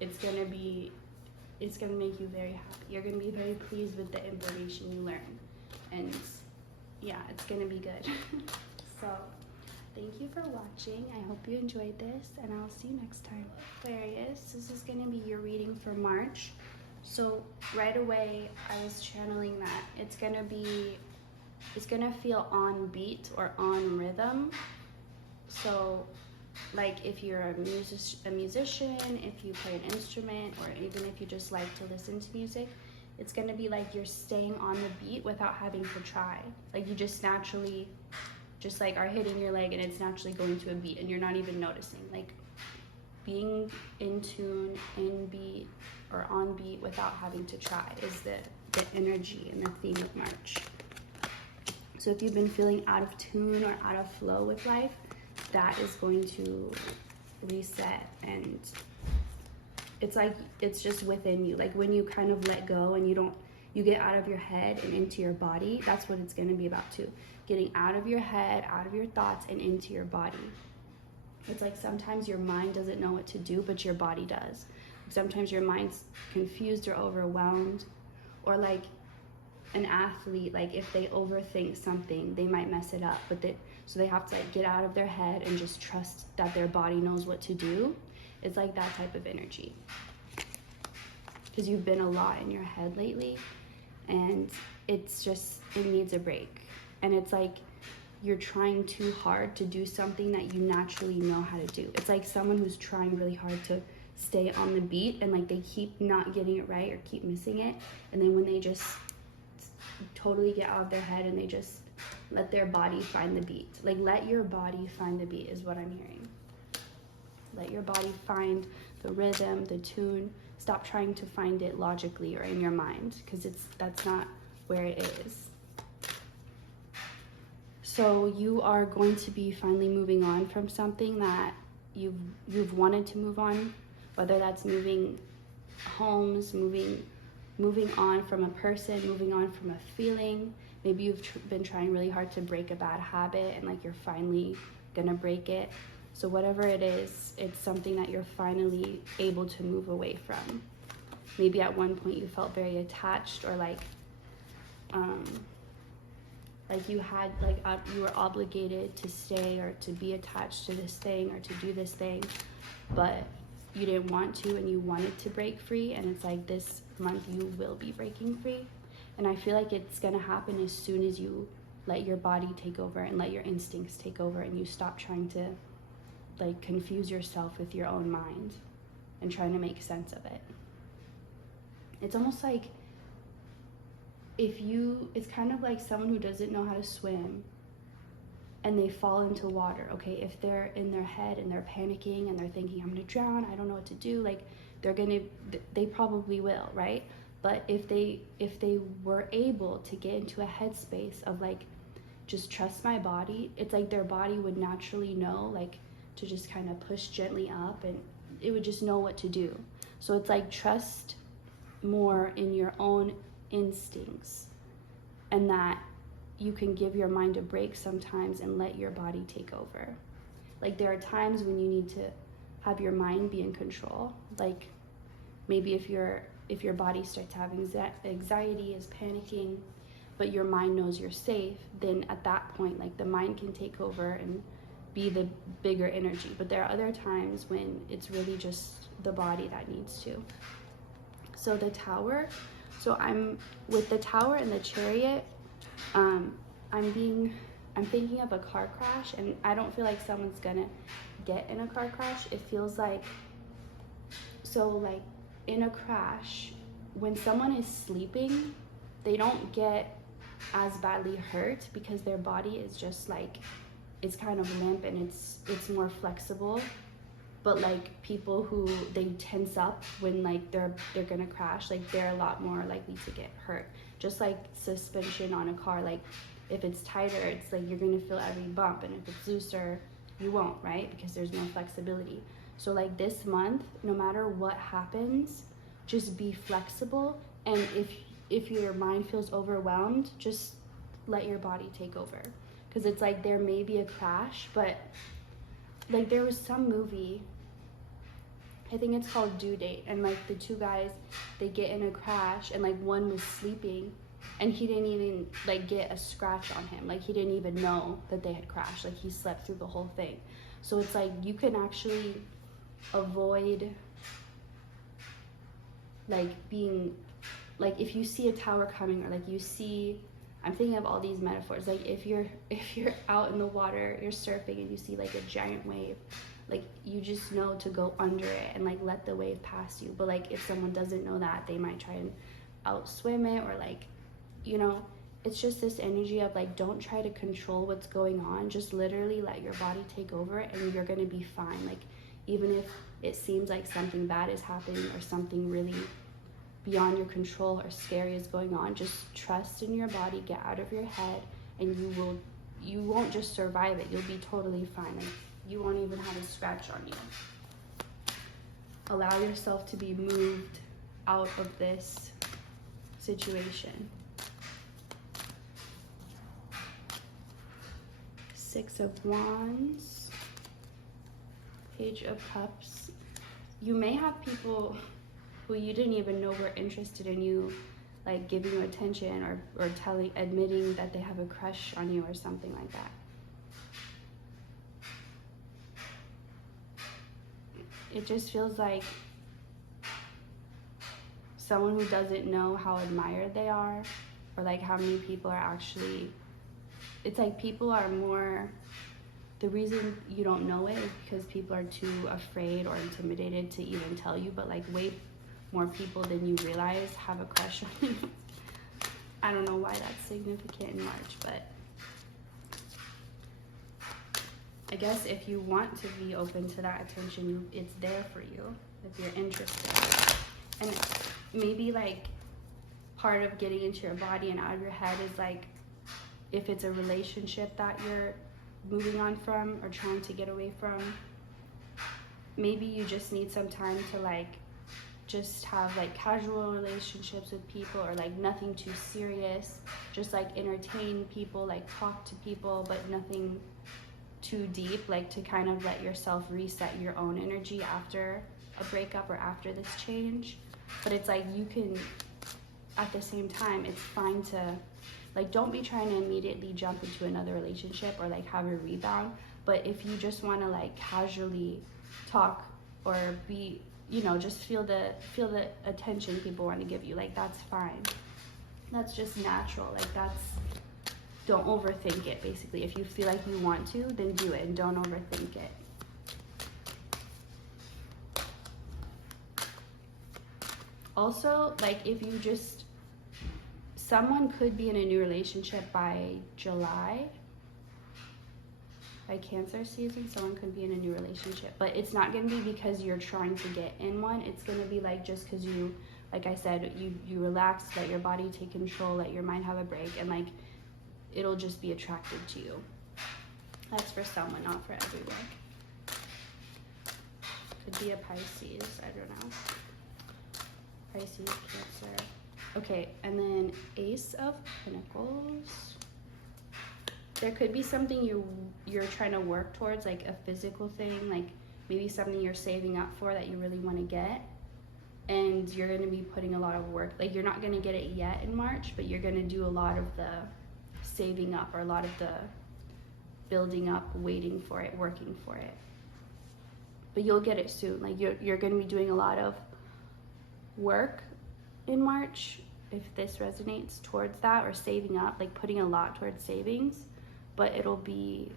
it's gonna make you very happy. You're gonna be very pleased with the information you learn. And yeah, it's gonna be good. So thank you for watching. I hope you enjoyed this, and I'll see you next time. Aquarius, this is gonna be your reading for March. So right away, I was channeling that it's gonna feel on beat or on rhythm. So like if you're a musician, if you play an instrument, or even if you just like to listen to music, it's gonna be like you're staying on the beat without having to try. Like you just naturally just like are hitting your leg and it's naturally going to a beat and you're not even noticing. Like being in tune, in beat, or on beat without having to try is the energy and the theme of March. So if you've been feeling out of tune or out of flow with life, that is going to reset. And it's like it's just within you. Like when you kind of let go and you get out of your head and into your body, that's what it's going to be about too. Getting out of your head, out of your thoughts, and into your body. It's like sometimes your mind doesn't know what to do, but your body does. Sometimes your mind's confused or overwhelmed. Or like an athlete, like if they overthink something, they might mess it up. So they have to like get out of their head and just trust that their body knows what to do. It's like that type of energy. Because you've been a lot in your head lately, and it needs a break. And it's like you're trying too hard to do something that you naturally know how to do. It's like someone who's trying really hard to stay on the beat, and like they keep not getting it right or keep missing it. And then when they just totally get out of their head and they just let their body find the beat. Like let your body find the beat is what I'm hearing. Let your body find the rhythm, the tune. Stop trying to find it logically or in your mind, because that's not where it is. So you are going to be finally moving on from something that you've wanted to move on, whether that's moving homes, moving on from a person, moving on from a feeling. Maybe you've been trying really hard to break a bad habit and like you're finally gonna break it. So whatever it is, it's something that you're finally able to move away from. Maybe at one point you felt very attached, or like you were obligated to stay or to be attached to this thing or to do this thing, but you didn't want to and you wanted to break free. And it's like this month you will be breaking free. And I feel like it's gonna happen as soon as you let your body take over and let your instincts take over, and you stop trying to like confuse yourself with your own mind and trying to make sense of it. It's almost like it's kind of like someone who doesn't know how to swim and they fall into water. Okay, if they're in their head and they're panicking and they're thinking, I'm gonna drown, I don't know what to do, like they probably will, right? But if they were able to get into a headspace of like, just trust my body, it's like their body would naturally know like to just kind of push gently up, and it would just know what to do. So it's like trust more in your own instincts, and that you can give your mind a break sometimes and let your body take over. Like there are times when you need to have your mind be in control. Like maybe if your body starts having anxiety, is panicking, but your mind knows you're safe, then at that point, like the mind can take over and be the bigger energy. But there are other times when it's really just the body that needs to. So the Tower, so I'm with the Tower and the Chariot, I'm thinking of a car crash, and I don't feel like someone's gonna get in a car crash. It feels like, so like in a crash, when someone is sleeping, they don't get as badly hurt because their body is just like, it's kind of limp and it's more flexible. But like people who they tense up when like they're gonna crash, like they're a lot more likely to get hurt. Just like suspension on a car, like if it's tighter, it's like you're gonna feel every bump, and if it's looser, you won't, right? Because there's no flexibility. So like this month, no matter what happens, just be flexible. And if your mind feels overwhelmed, just let your body take over. Because it's like there may be a crash, but like there was some movie, I think it's called Due Date, and like the two guys, they get in a crash, and like one was sleeping, and he didn't even like get a scratch on him. Like he didn't even know that they had crashed. Like he slept through the whole thing. So it's like you can actually avoid like being, like if you see a tower coming, or like you see, I'm thinking of all these metaphors, like if you're out in the water, you're surfing, and you see like a giant wave, like you just know to go under it and like let the wave pass you. But like if someone doesn't know that, they might try and outswim it, or like, you know, it's just this energy of like, don't try to control what's going on, just literally let your body take over, and you're gonna be fine. Like even if it seems like something bad is happening, or something really beyond your control or scary is going on, just trust in your body, get out of your head, and you won't just survive it, you'll be totally fine. Like you won't even have a scratch on you. Allow yourself to be moved out of this situation. 6 of Wands, Page of Cups. You may have people who you didn't even know were interested in you, like giving you attention, or admitting that they have a crush on you or something like that. It just feels like someone who doesn't know how admired they are, or like how many people are actually, it's like people are more, the reason you don't know it is because people are too afraid or intimidated to even tell you, but like way more people than you realize have a crush on you. I don't know why that's significant in March, but I guess if you want to be open to that attention, it's there for you if you're interested. And maybe like part of getting into your body and out of your head is like, if it's a relationship that you're moving on from or trying to get away from, maybe you just need some time to like just have like casual relationships with people, or like nothing too serious, just like entertain people, like talk to people, but nothing too deep, like to kind of let yourself reset your own energy after a breakup or after this change. But it's like you can, at the same time, it's fine to like, don't be trying to immediately jump into another relationship or like have a rebound. But if you just want to like casually talk or be, you know, just feel the attention people want to give you, like that's fine. That's just natural. Like that's, don't overthink it basically. If you feel like you want to, then do it, and don't overthink it. Also, like if you just, someone could be in a new relationship by July, by Cancer season, someone could be in a new relationship, but it's not going to be because you're trying to get in one. It's going to be like just because you, like I said, you relax, let your body take control, let your mind have a break, and like it'll just be attracted to you. That's for someone, not for everyone. Could be a Pisces, I don't know. Pisces, Cancer. Okay, and then Ace of Pentacles. There could be something you're trying to work towards, like a physical thing, like maybe something you're saving up for that you really want to get. And you're going to be putting a lot of work. Like, you're not going to get it yet in March, but you're going to do a lot of the saving up, or a lot of the building up, waiting for it, working for it. But you'll get it soon. Like, you're going to be doing a lot of work in March, if this resonates, towards that, or saving up, like putting a lot towards savings. But it'll be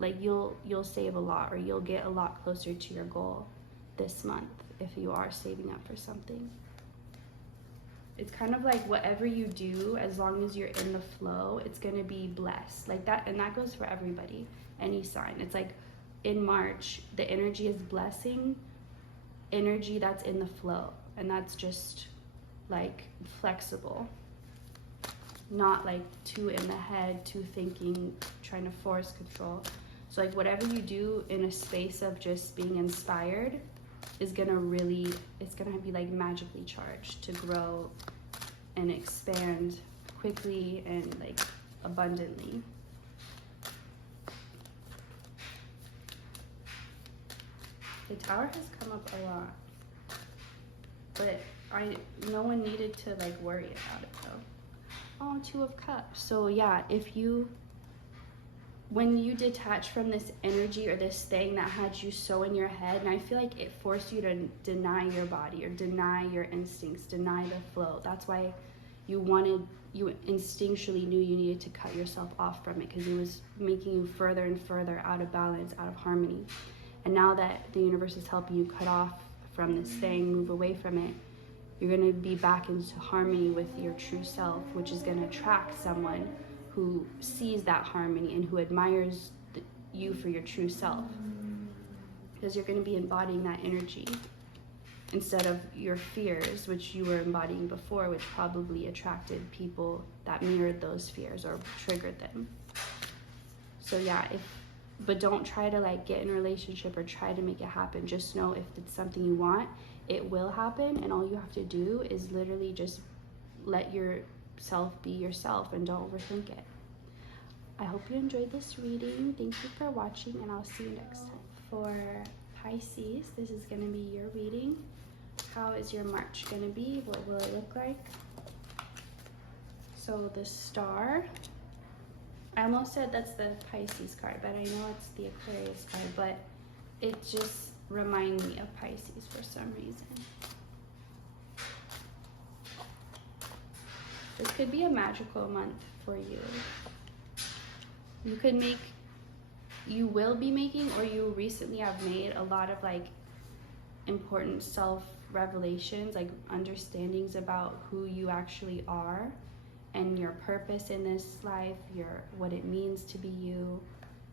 like you'll save a lot, or you'll get a lot closer to your goal this month if you are saving up for something. It's kind of like whatever you do, as long as you're in the flow, it's going to be blessed. Like that, and that goes for everybody, any sign. It's like in March, the energy is blessing energy that's in the flow, and that's just like flexible, not like too in the head, too thinking, trying to force control. So like whatever you do in a space of just being inspired is gonna really, it's gonna be like magically charged to grow and expand quickly and like abundantly. The Tower has come up a lot, but no one needed to like worry about it though. Oh, Two of Cups. So yeah, when you detach from this energy or this thing that had you so in your head, and I feel like it forced you to deny your body or deny your instincts, deny the flow. That's why you instinctually knew you needed to cut yourself off from it, because it was making you further and further out of balance, out of harmony. And now that the universe is helping you cut off from this thing, move away from it, you're going to be back into harmony with your true self, which is going to attract someone who sees that harmony and who admires you for your true self, because you're going to be embodying that energy instead of your fears, which you were embodying before, which probably attracted people that mirrored those fears or triggered them. So yeah, but don't try to like get in a relationship or try to make it happen. Just know if it's something you want, it will happen, and all you have to do is literally just let yourself be yourself and don't overthink it. I hope you enjoyed this reading. Thank you for watching, and I'll see you next time. For Pisces, this is going to be your reading. How is your March going to be? What will it look like? So the Star, I almost said that's the Pisces card, but I know it's the Aquarius card, but it just reminds me of Pisces for some reason. This could be a magical month for you. You will be making, or you recently have made a lot of like important self-revelations, like understandings about who you actually are and your purpose in this life, what it means to be you.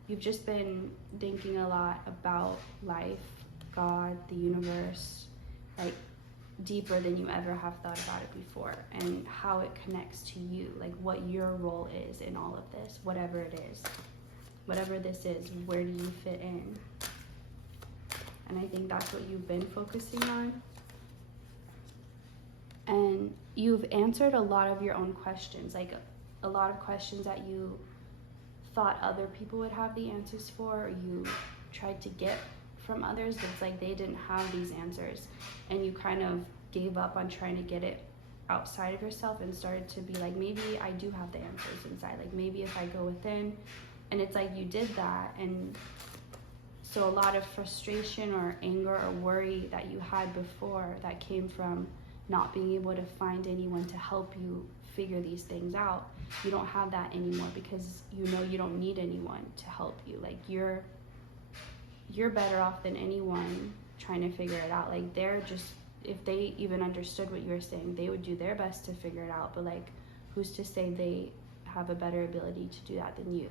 You've just been thinking a lot about life, God, the universe, like deeper than you ever have thought about it before, and how it connects to you, like what your role is in all of this, whatever it is. Whatever this is, where do you fit in? And I think that's what you've been focusing on. And you've answered a lot of your own questions, like a lot of questions that you thought other people would have the answers for, or you tried to get from others, but it's like they didn't have these answers, and you kind of gave up on trying to get it outside of yourself and started to be like, maybe I do have the answers inside, like maybe if I go within. And it's like you did that, and so a lot of frustration or anger or worry that you had before that came from not being able to find anyone to help you figure these things out, you don't have that anymore, because you know you don't need anyone to help you. Like you're better off than anyone trying to figure it out. Like they're just, if they even understood what you were saying, they would do their best to figure it out, but like who's to say they have a better ability to do that than you?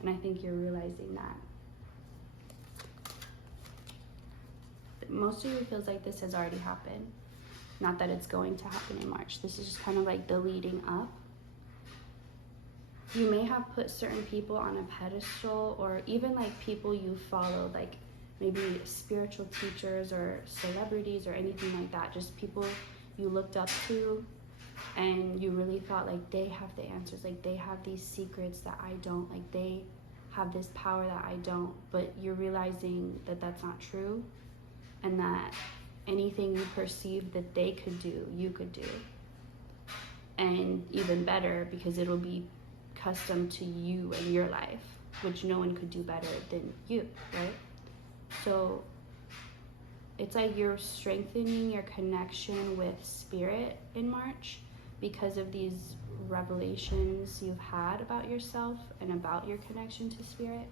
And I think you're realizing that. Most of you feels like this has already happened. Not that it's going to happen in March. This is just kind of like the leading up. You may have put certain people on a pedestal, or even like people you follow, like maybe spiritual teachers or celebrities or anything like that. Just people you looked up to, and you really thought like they have the answers, like they have these secrets that I don't, like they have this power that I don't, but you're realizing that that's not true, and that anything you perceive that they could do, you could do. And even better, because it'll be custom to you and your life, which no one could do better than you, right? So it's like you're strengthening your connection with spirit in March because of these revelations you've had about yourself and about your connection to spirit.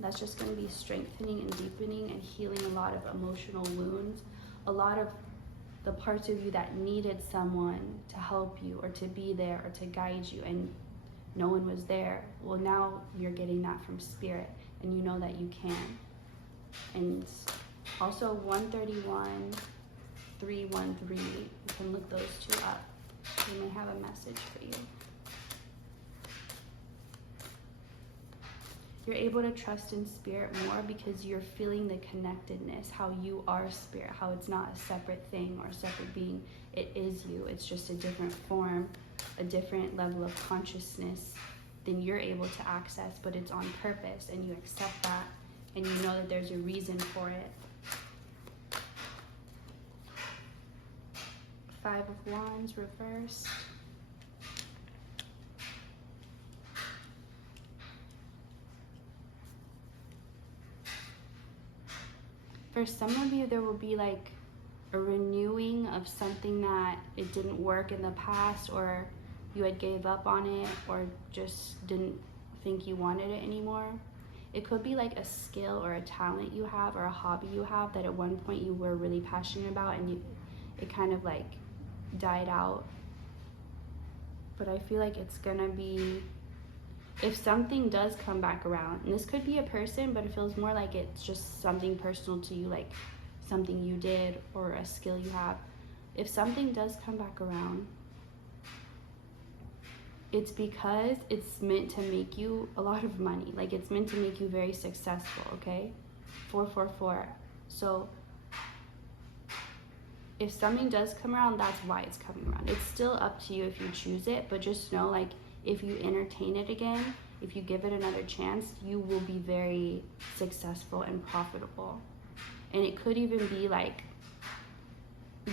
That's just going to be strengthening and deepening and healing a lot of emotional wounds, a lot of the parts of you that needed someone to help you or to be there or to guide you, and no one was there. Well, now you're getting that from spirit, and you know that you can. And also 131, 313, you can look those two up. They may have a message for you. You're able to trust in spirit more because you're feeling the connectedness, how you are spirit, how it's not a separate thing or a separate being. It is you. It's just a different form, a different level of consciousness than you're able to access, but it's on purpose, and you accept that, and you know that there's a reason for it. 5 of Wands reversed. For some of you, there will be like a renewing of something that it didn't work in the past, or you had gave up on it, or just didn't think you wanted it anymore. It could be like a skill or a talent you have or a hobby you have that at one point you were really passionate about, and it kind of like died out. But I feel like it's gonna be, if something does come back around, and this could be a person, but it feels more like it's just something personal to you, like something you did or a skill you have. If something does come back around, it's because it's meant to make you a lot of money. Like it's meant to make you very successful, okay? 444. So if something does come around, that's why it's coming around. It's still up to you if you choose it, but just know, like, if you entertain it again, if you give it another chance, you will be very successful and profitable. And it could even be like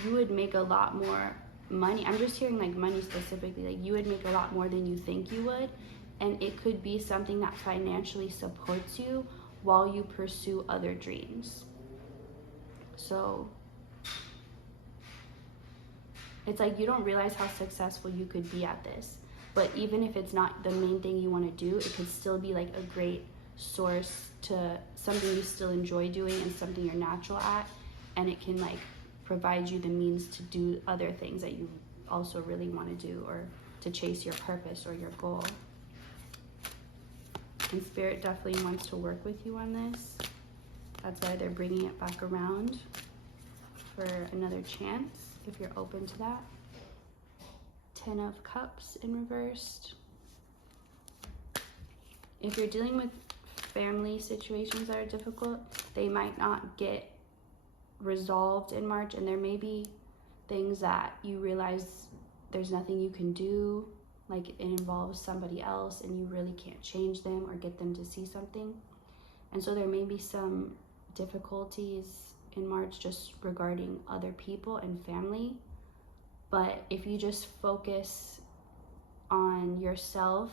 you would make a lot more money. I'm just hearing like money specifically, like you would make a lot more than you think you would. And it could be something that financially supports you while you pursue other dreams. So it's like you don't realize how successful you could be at this. But even if it's not the main thing you want to do, it could still be like a great source to something you still enjoy doing and something you're natural at. And it can like provide you the means to do other things that you also really want to do, or to chase your purpose or your goal. And spirit definitely wants to work with you on this. That's why they're bringing it back around for another chance, if you're open to that. 10 of Cups in reversed. If you're dealing with family situations that are difficult, they might not get resolved in March, and there may be things that you realize there's nothing you can do, like it involves somebody else and you really can't change them or get them to see something. And so there may be some difficulties in March just regarding other people and family. But if you just focus on yourself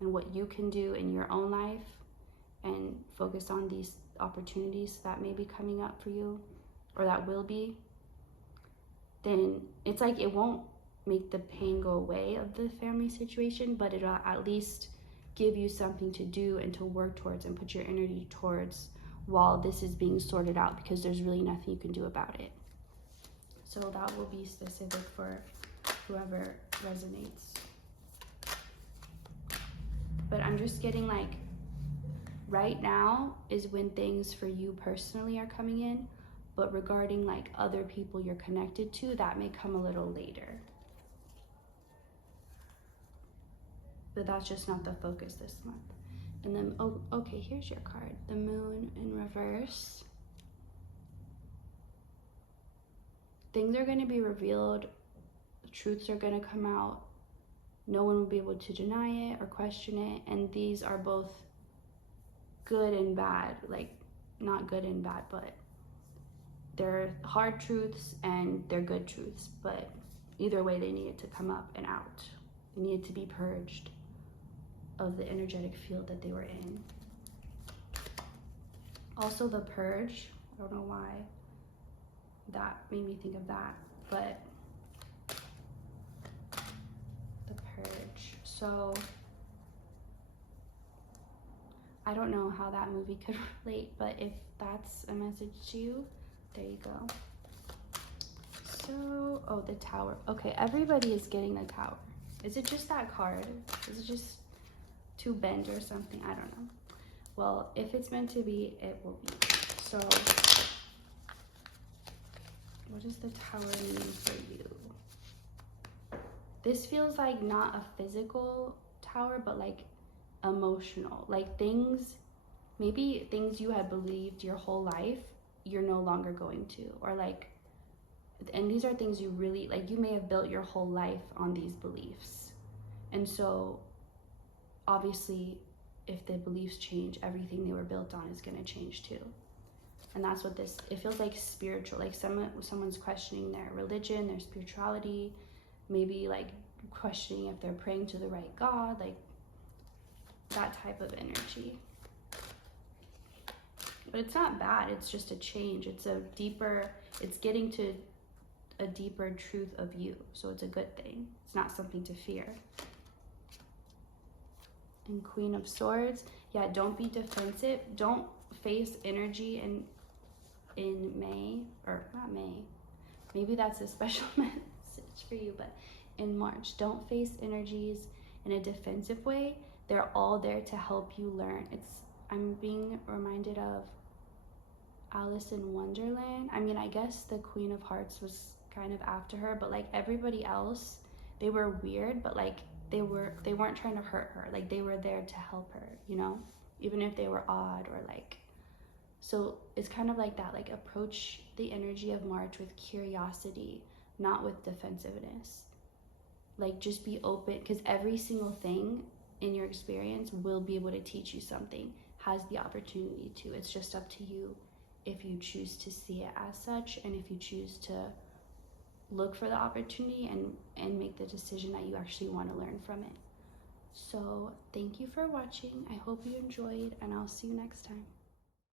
and what you can do in your own life, and focus on these opportunities that may be coming up for you, or that will be, then it's like it won't make the pain go away of the family situation, but it'll at least give you something to do and to work towards and put your energy towards while this is being sorted out, because there's really nothing you can do about it. So that will be specific for whoever resonates. But I'm just getting like, right now is when things for you personally are coming in, but regarding like other people you're connected to, that may come a little later. But that's just not the focus this month. And then, oh, okay, here's your card. The Moon in reverse. things are going to be revealed, truths are going to come out. No one will be able to deny it or question it, and these are both good and bad, like not good and bad, but they're hard truths and they're good truths, but either way they needed to come up and out. They needed to be purged of the energetic field that they were in. Also the purge, I don't know why that made me think of that, but the purge. So I don't know how that movie could relate, but if that's a message to you, there you go. So, oh, the Tower. Okay, everybody is getting the Tower. Is it just that card? Is it just too bent or something? I don't know. Well, if it's meant to be, it will be. So, what does the Tower mean for you? This feels like not a physical tower, but like emotional. Like things, maybe things you had believed your whole life, you're no longer going to. Or like, and these are things you really, like you may have built your whole life on these beliefs. And so, obviously, if the beliefs change, everything they were built on is going to change too. And that's what this, it feels like spiritual, like someone's questioning their religion, their spirituality, maybe like questioning if they're praying to the right God, like that type of energy. But it's not bad, it's just a change. It's a deeper, it's getting to a deeper truth of you. So it's a good thing. It's not something to fear. And Queen of Swords, yeah, don't be defensive. Don't face energy in May, or not May. Maybe that's a special message for you, but in March, don't face energies in a defensive way. They're all there to help you learn. I'm being reminded of Alice in Wonderland. I mean, I guess the Queen of Hearts was kind of after her, but like everybody else, they were weird, but like they weren't trying to hurt her. Like they were there to help her, you know, even if they were odd or like. So it's kind of like that, like approach the energy of March with curiosity, not with defensiveness. Like just be open, because every single thing in your experience will be able to teach you something, has the opportunity to. It's just up to you if you choose to see it as such, and if you choose to look for the opportunity and make the decision that you actually want to learn from it. So thank you for watching. I hope you enjoyed, and I'll see you next time.